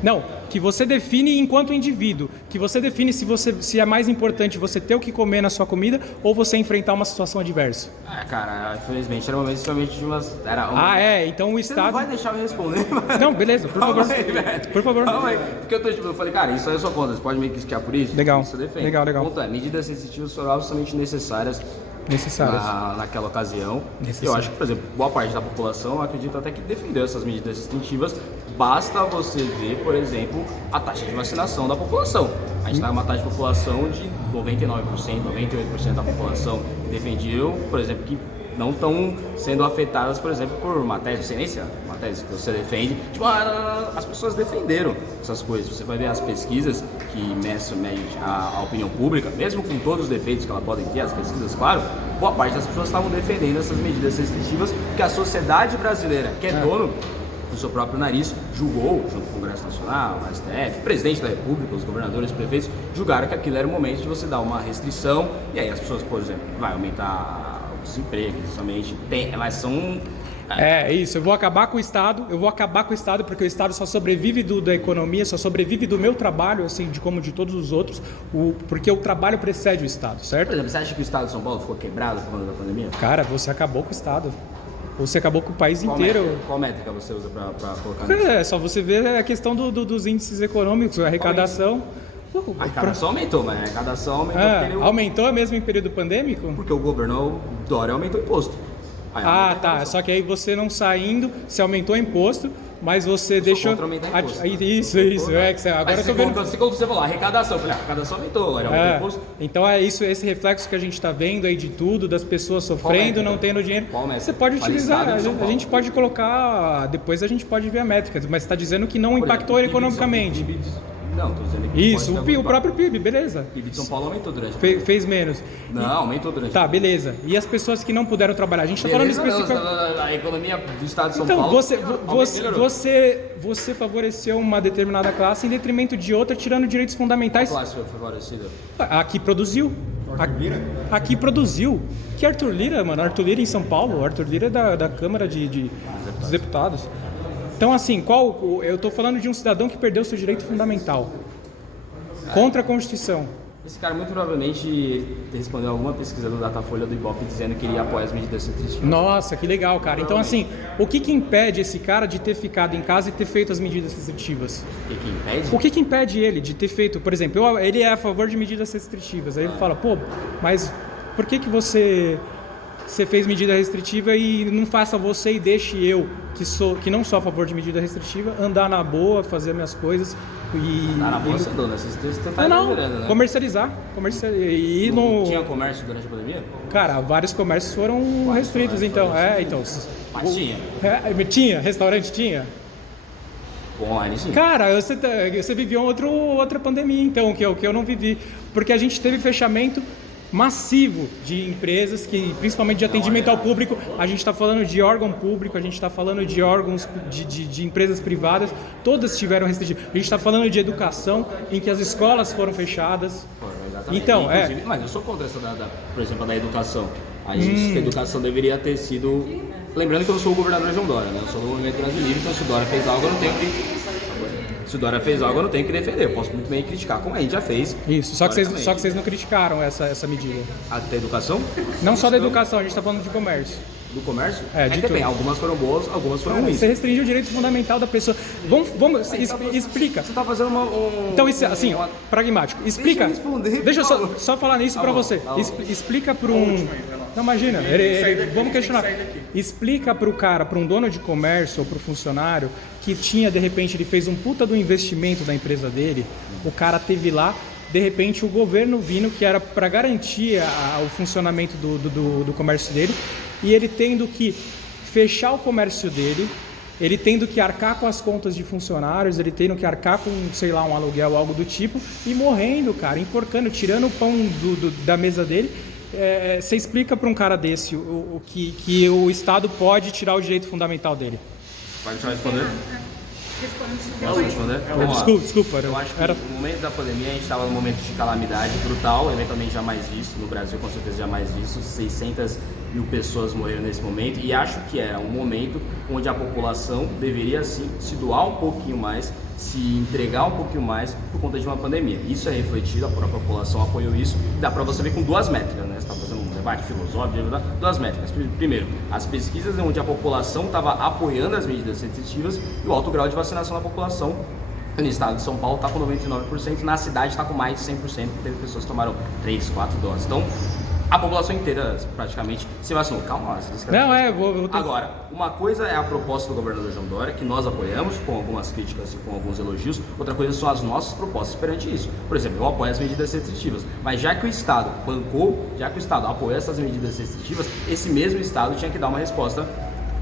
Não, que você define enquanto indivíduo, que você define se é mais importante você ter o que comer na sua comida ou você enfrentar uma situação adversa. Cara, infelizmente era um momento extremamente de umas... Então o Estado... Você não vai deixar eu responder? Não, beleza, por favor. Por favor. Calma aí, porque eu falei, cara, isso aí eu sou contra, você pode me criticar por isso? Legal, isso eu defendo. legal. O ponto é, medidas restritivas foram absolutamente necessárias naquela ocasião. Eu acho que, por exemplo, boa parte da população, eu acredito até que defendeu essas medidas restritivas. Basta você ver, por exemplo, a taxa de vacinação da população. A gente está numa taxa de população de 99%, 98% da população que defendiam, por exemplo, que não estão sendo afetadas, por exemplo, por uma tese, não sei nem se é uma tese que você defende. Tipo, as pessoas defenderam essas coisas. Você vai ver as pesquisas que medem a opinião pública, mesmo com todos os defeitos que ela podem ter, as pesquisas, claro, boa parte das pessoas estavam defendendo essas medidas restritivas que a sociedade brasileira, que é dono do seu próprio nariz, julgou, junto com o Congresso Nacional, o STF, o presidente da República, os governadores, os prefeitos, julgaram que aquilo era o momento de você dar uma restrição, e aí as pessoas, por exemplo, vai aumentar o desemprego, justamente, elas são... Isso, eu vou acabar com o Estado porque o Estado só sobrevive da economia, só sobrevive do meu trabalho, assim, como de todos os outros, porque o trabalho precede o Estado, certo? Por exemplo, você acha que o Estado de São Paulo ficou quebrado por conta da pandemia? Cara, você acabou com o Estado. Você acabou com o país inteiro. Qual métrica você usa para colocar nisso? É só você ver a questão dos índices econômicos, a arrecadação. A arrecadação aumentou, mas a arrecadação aumentou. Aumentou mesmo em período pandêmico? Porque o governo Dória aumentou o imposto. Tá. Só que aí você não saindo, você aumentou o imposto, mas você deixou. Isso. Agora eu tô vendo. Como você falou, arrecadação. Eu falei, a arrecadação aumentou, agora aumentou o imposto. Então é isso, esse reflexo que a gente está vendo aí de tudo, das pessoas sofrendo, não tendo dinheiro. Você pode utilizar, a gente pode colocar, depois a gente pode ver a métrica, mas está dizendo que não impactou economicamente. Não, tô dizendo que isso, o próprio PIB, beleza. O PIB de São Paulo aumentou durante fez menos. Não, aumentou durante Tá, beleza. E as pessoas que não puderam trabalhar? A gente está falando especificamente... A economia do estado de São Paulo... Então, você favoreceu uma determinada classe em detrimento de outra, tirando direitos fundamentais. Qual classe foi favorecida? Aqui produziu. Aqui produziu. Que Arthur Lira, mano? Arthur Lira em São Paulo. Arthur Lira é da Câmara dos Deputados. Então, assim, eu estou falando de um cidadão que perdeu seu direito fundamental contra a Constituição. Esse cara muito provavelmente respondeu alguma pesquisa do Datafolha do Ibope dizendo que iria apoiar as medidas restritivas. Nossa, que legal, cara. Então, assim, o que impede esse cara de ter ficado em casa e ter feito as medidas restritivas? O que impede ele de ter feito, por exemplo, ele é a favor de medidas restritivas. Aí ele fala, mas por que você... você fez medida restritiva e não faça você e deixe eu, que não sou a favor de medida restritiva, andar na boa, fazer minhas coisas e... Andar na boa, você andou, né? Você tá né? Comercializar. E não tinha comércio durante a pandemia? Cara, vários comércios foram restritos, então. Mas tinha? Tinha? Restaurante tinha? Online, sim. Cara, você viveu outra pandemia, então, que eu não vivi. Porque a gente teve fechamento massivo de empresas, principalmente de atendimento ao público. A gente está falando de órgão público, a gente está falando de órgãos de empresas privadas, todas tiveram restrições. A gente está falando de educação, em que as escolas foram fechadas. Então, Mas eu sou contra essa, por exemplo, da educação. A educação deveria ter sido... Lembrando que eu sou o governador João Dória, né? Eu sou do Movimento Brasil Livre, então se o Dória fez algo, eu não tenho que... Se o Dória fez algo, eu não tenho que defender. Eu posso muito bem criticar, como a gente já fez. Isso, só que vocês não criticaram essa medida. Até educação? Não só da educação, a gente está falando de comércio. Do comércio? Depende. Algumas foram boas, algumas foram ruins. Você restringiu o direito fundamental da pessoa. Explica. Você está fazendo Então, assim, pragmático. Explica. Deixa eu só falar nisso para você. Explica para um... Não, imagina, vamos questionar. Explica para o cara, para um dono de comércio ou para o funcionário que tinha, de repente, ele fez um puta do investimento da empresa dele, o cara teve lá, de repente, o governo vindo, que era para garantir o funcionamento do comércio dele, e ele tendo que fechar o comércio dele, ele tendo que arcar com as contas de funcionários, ele tendo que arcar com, sei lá, um aluguel, algo do tipo, e morrendo, cara, enforcando, tirando o pão da mesa dele. Você explica para um cara desse o que o Estado pode tirar o direito fundamental dele? Pode responder? Posso responder? Desculpa. Eu acho que no momento da pandemia a gente estava num momento de calamidade brutal, eventualmente jamais visto, no Brasil com certeza jamais visto, 600 mil pessoas morreram nesse momento, e acho que era um momento onde a população deveria sim se doar um pouquinho mais, se entregar um pouquinho mais por conta de uma pandemia. Isso é refletido, a própria população apoiou isso, dá para você ver com duas métricas, né? Você está fazendo um debate filosófico, duas métricas. Primeiro, as pesquisas onde a população estava apoiando as medidas restritivas e o alto grau de vacinação da população. No estado de São Paulo está com 99%, na cidade está com mais de 100%, teve pessoas que tomaram 3, 4 doses. Então, a população inteira praticamente se vacinou. Calma, Agora, uma coisa é a proposta do governador João Dória, que nós apoiamos, com algumas críticas e com alguns elogios. Outra coisa são as nossas propostas perante isso. Por exemplo, eu apoio as medidas restritivas, mas já que o Estado apoia essas medidas restritivas, esse mesmo Estado tinha que dar uma resposta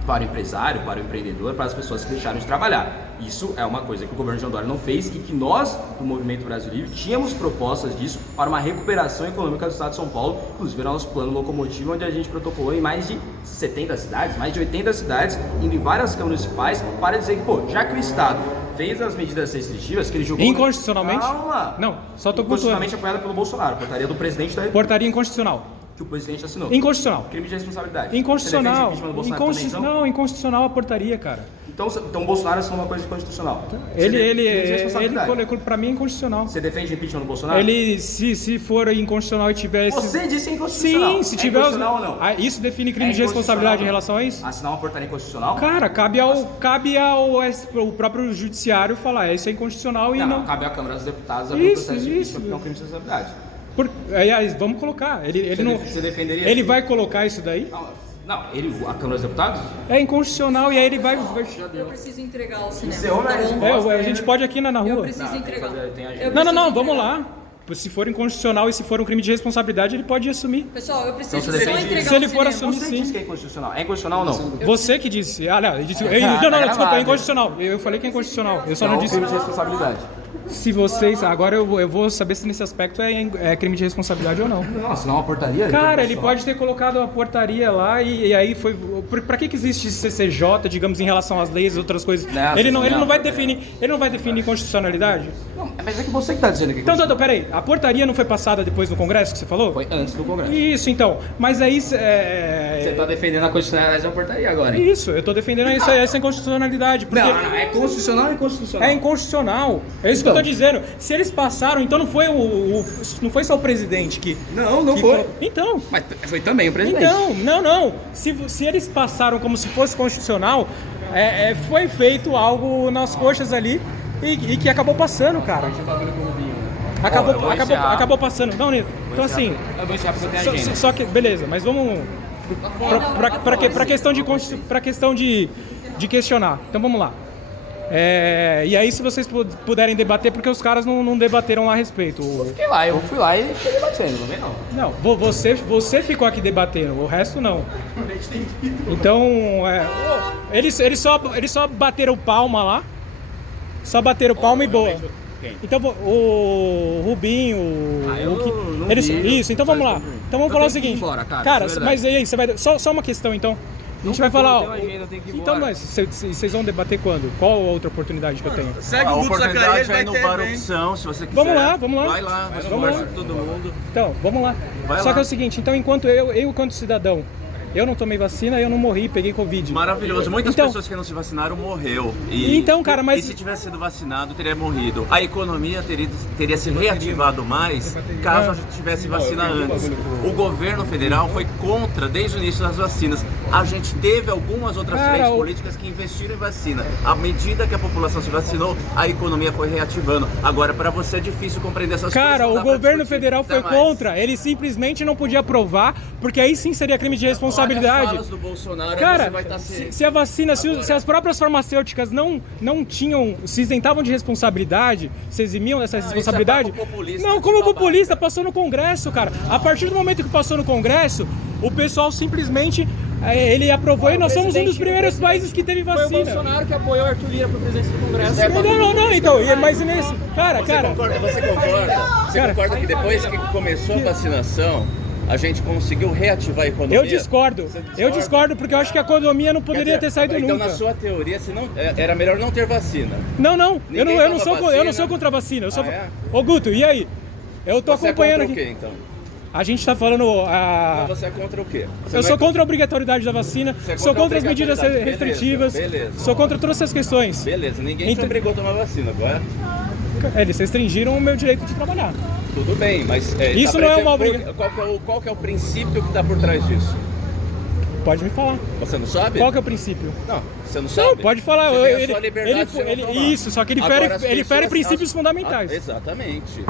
para o empresário, para o empreendedor, para as pessoas que deixaram de trabalhar. Isso é uma coisa que o governo João Dória não fez e que nós, do Movimento Brasil Livre, tínhamos propostas disso para uma recuperação econômica do estado de São Paulo, inclusive no nosso plano locomotivo, onde a gente protocolou em mais de 70 cidades, mais de 80 cidades, indo em várias câmaras municipais, para dizer que, já que o Estado fez as medidas restritivas, que ele julgou... Inconstitucionalmente? Calma! Não, só tô inconstitucionalmente apoiada pelo Bolsonaro, portaria do presidente da República. Portaria inconstitucional. Que o presidente assinou. Inconstitucional. Crime de responsabilidade. Inconstitucional. Não, inconstitucional a portaria, cara. Então o Bolsonaro assinou uma coisa inconstitucional. Pra mim é inconstitucional. Você defende impeachment do Bolsonaro? Se for inconstitucional e tiver esses... Você disse inconstitucional. Sim, se tiver... inconstitucional ou não? Isso define crime de responsabilidade em relação a isso? Assinar uma portaria inconstitucional? Cara, cabe ao próprio judiciário falar, isso é inconstitucional e não... Cabe à Câmara dos Deputados abrir o processo de impeachment porque é um crime de responsabilidade. Vamos colocar. Você defenderia? Ele vai colocar isso daí? Não, a Câmara dos Deputados? É inconstitucional e aí ele vai... Eu preciso entregar o cinema. A gente pode aqui na rua. Eu preciso entregar. Não, vamos lá. Se for inconstitucional e se for um crime de responsabilidade, ele pode assumir. Pessoal, eu preciso só entregar se ele for assumir, Você disse que é inconstitucional. É inconstitucional ou não? Você que disse. Não, desculpa, é inconstitucional. Eu falei que é inconstitucional. Eu só não disse. Crime de responsabilidade. Se vocês... Agora eu vou saber se nesse aspecto é crime de responsabilidade ou não. Não, assinar uma portaria? Cara, ele pode ter colocado uma portaria lá e aí foi... Pra que existe CCJ, digamos, em relação às leis e outras coisas? Ele não vai definir constitucionalidade? Não, mas é que você que tá dizendo que... Então, peraí. A portaria não foi passada depois do Congresso que você falou? Foi antes do Congresso. Isso, então. Mas aí... Você tá defendendo a constitucionalidade da portaria agora, hein? Isso, eu tô defendendo essa inconstitucionalidade. Porque... Não, é constitucional ou inconstitucional? É inconstitucional. É isso que eu tô dizendo. Se eles passaram, então não foi só o presidente que... Não foi. Então. Mas foi também o presidente. Então, não. Se eles passaram como se fosse constitucional, foi feito algo nas coxas ali e que acabou passando, cara. Acabou passando. Não, Nito. Então assim... Eu vou encerrar porque eu tenho agenda. Só que, beleza, mas vamos para questão de questionar. Então vamos lá. E aí, se vocês puderem debater, porque os caras não debateram lá a respeito. Eu fui lá e fiquei debatendo, não vem não. Não, você ficou aqui debatendo, o resto não. Então, eles só bateram palma lá. Só bateram palma e boa. Então, o Rubinho, isso, então vamos lá. Então vamos falar o seguinte. Cara, mas aí, você vai. Só uma questão então. A gente vai falar, então, mas vocês vão debater quando? Qual a outra oportunidade que eu tenho? Segue o Guto Zacarias, vai no Bar Opção, se você quiser. Vamos lá. Vai lá, vai conversa com todo mundo. Então, vamos lá. Só que é o seguinte, então enquanto eu enquanto cidadão, eu não tomei vacina, eu não morri, peguei Covid. Maravilhoso. Muitas pessoas que não se vacinaram morreu. Então, cara, mas... E se tivesse sido vacinado, teria morrido. A economia teria se reativado mais caso a gente tivesse vacina antes. O governo federal foi contra desde o início das vacinas. A gente teve algumas outras frentes políticas que investiram em vacina. À medida que a população se vacinou, a economia foi reativando. Agora, para você é difícil compreender essas coisas. Cara, o governo federal foi contra. Ele simplesmente não podia aprovar, porque aí sim seria crime de responsabilidade. Do Bolsonaro, cara, você vai estar se a vacina, se as próprias farmacêuticas não se isentavam de responsabilidade, se eximiam dessa responsabilidade, como populista, passou no Congresso, cara. A partir do momento que passou no Congresso, o pessoal simplesmente ele aprovou e nós somos um dos primeiros países que teve vacina. Foi o Bolsonaro que apoiou o Arthur Lira para a presidência do Congresso. Não, então, mas nesse... Você concorda que depois que começou a vacinação, a gente conseguiu reativar a economia? Eu discordo porque eu acho que a economia não poderia ter saído então, nunca. Então, na sua teoria, era melhor não ter vacina? Não, eu não sou contra a vacina. Ô Guto, e aí? Eu tô acompanhando aqui. Você é contra o quê, então? A gente tá falando... Não, você é contra o quê? Eu sou contra a obrigatoriedade da vacina, sou contra as medidas restritivas, sou contra todas essas questões. Beleza, ninguém te obrigou a tomar vacina, agora? Eles restringiram o meu direito de trabalhar. Tudo bem, mas... Isso não é uma obrigação. Qual que é o princípio que está por trás disso? Pode me falar. Você não sabe? Qual que é o princípio? Não, você não sabe? Não, pode falar. Isso, só que ele fere princípios fundamentais. Exatamente.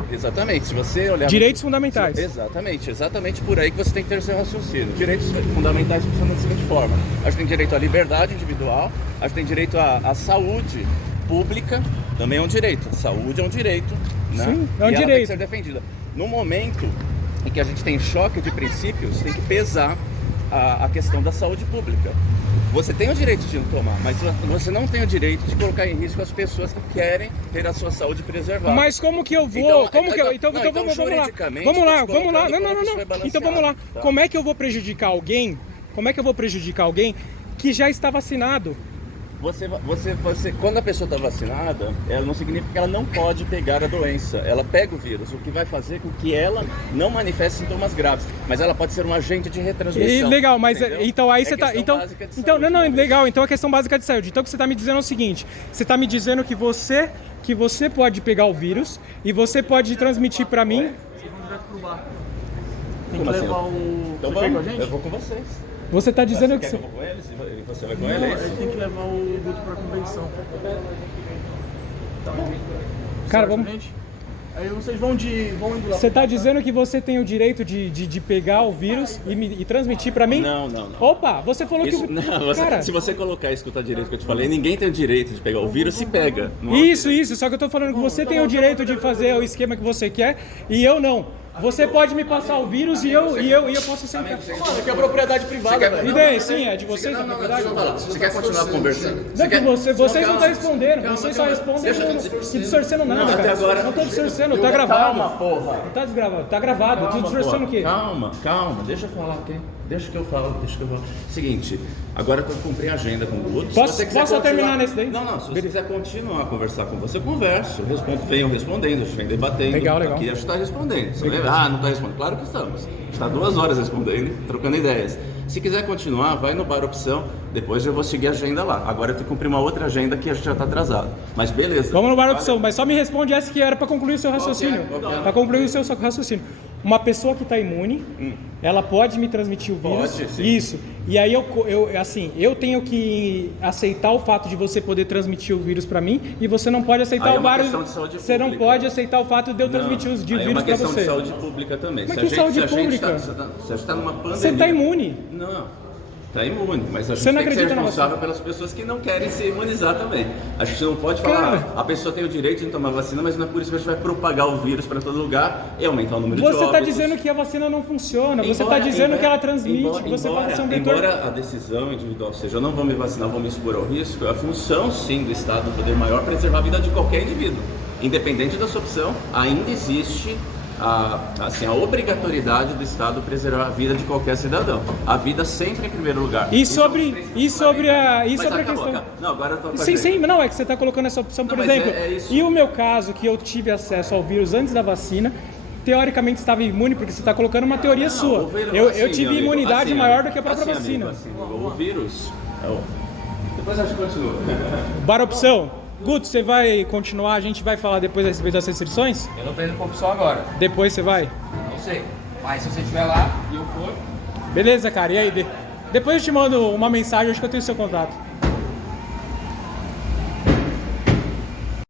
Se você olhar... Direitos fundamentais. Exatamente por aí que você tem que ter seu raciocínio. Direitos fundamentais funcionam da seguinte forma. A gente tem direito à liberdade individual, a gente tem direito à saúde pública, também é um direito. Saúde é um direito, né? Sim, é um direito. Ela tem que ser defendida. No momento em que a gente tem choque de princípios, tem que pesar a questão da saúde pública. Você tem o direito de não tomar, mas você não tem o direito de colocar em risco as pessoas que querem ter a sua saúde preservada. Mas como que eu vou? Vamos lá. Então vamos lá. Tá. Como é que eu vou prejudicar alguém? Que já está vacinado? Quando a pessoa está vacinada, ela não significa que ela não pode pegar a doença. Ela pega o vírus, o que vai fazer com que ela não manifeste sintomas graves. Mas ela pode ser um agente de retransmissão. Legal, mas entendeu? então aí você tá. Legal, então a questão básica de saúde. Então o que você está me dizendo é o seguinte: você está me dizendo que você pode pegar o vírus e você pode transmitir para mim. Tem que levar o. Então vamos, eu vou com vocês. Você está dizendo que eu vou com eles? Você vai com eles? Não, ele tem que levar o Guto para a convenção. Tá bom. Cara, vamos... Aí vocês vão indo lá. Você está dizendo que você tem o direito de pegar o vírus e transmitir para mim? Não. Opa, você falou isso, que... Não, cara... Se você colocar isso que eu tô direito que eu te falei, ninguém tem o direito de pegar o vírus, se pega. Isso, só que eu tô falando que você tem o direito de fazer o esquema que você quer e eu não. Você pode me passar o vírus e eu posso sentar. Mano, que é propriedade privada. E daí, sim, é de vocês a propriedade? Você quer continuar conversando? Vocês não estão respondendo, vocês só respondem se distorcendo nada, cara. Agora... Não tô distorcendo, tá gravado. Calma, porra. Não tá desgravado, tá gravado. Tu distorcendo o quê? Calma, deixa eu falar aqui. Deixa que eu falo. Seguinte, agora eu cumpri a agenda com o Guto. Posso terminar nesse daí? Não, se você quiser continuar a conversar com você, eu converso. Venham respondendo, a gente vem debatendo. Legal. Aqui a gente está respondendo. Você vai, não está respondendo? Claro que estamos. A gente está 2 horas respondendo, trocando ideias. Se quiser continuar, vai no Bar Opção, depois eu vou seguir a agenda lá. Agora eu tenho que cumprir uma outra agenda que a gente já está atrasado. Mas beleza. Vamos no Bar Opção, mas só me responde essa que era para concluir o seu raciocínio. Para concluir o seu raciocínio. Uma pessoa que está imune, ela pode me transmitir o vírus. Pode, sim. Isso. E aí eu tenho que aceitar o fato de você poder transmitir o vírus para mim e você não pode aceitar o vírus. Você não pode aceitar o fato de eu transmitir os vírus para você. É uma questão de saúde pública também. Mas que saúde pública? Você está numa pandemia. Você está imune. Não. Tá imune, mas a gente Você não tem que ser acredita na responsável pelas pessoas que não querem se imunizar também. A gente não pode falar, a pessoa tem o direito de tomar vacina, mas não é por isso que a gente vai propagar o vírus para todo lugar e aumentar o número de óbitos. Você está dizendo que a vacina não funciona, você está dizendo que ela transmite, que você pode ser um vetor... Embora a decisão individual seja, eu não vou me vacinar, vou me expor ao risco, a função sim do Estado, do poder maior, preservar a vida de qualquer indivíduo. Independente da sua opção, ainda existe a obrigatoriedade do Estado preservar a vida de qualquer cidadão. A vida sempre em primeiro lugar. E sobre a questão... Não, agora eu tô Sim, não, é que você está colocando essa opção, por exemplo. E o meu caso, que eu tive acesso ao vírus antes da vacina, teoricamente estava imune, porque você está colocando uma teoria sua. Eu tive imunidade maior do que a própria vacina. O vírus... Depois a gente continua. Bora opção. Guto, você vai continuar? A gente vai falar depois a respeito das restrições? Eu não tô indo pra opção agora. Depois você vai? Não sei. Mas se você estiver lá e eu for... Beleza, cara. E aí? Depois eu te mando uma mensagem, acho que eu tenho o seu contato.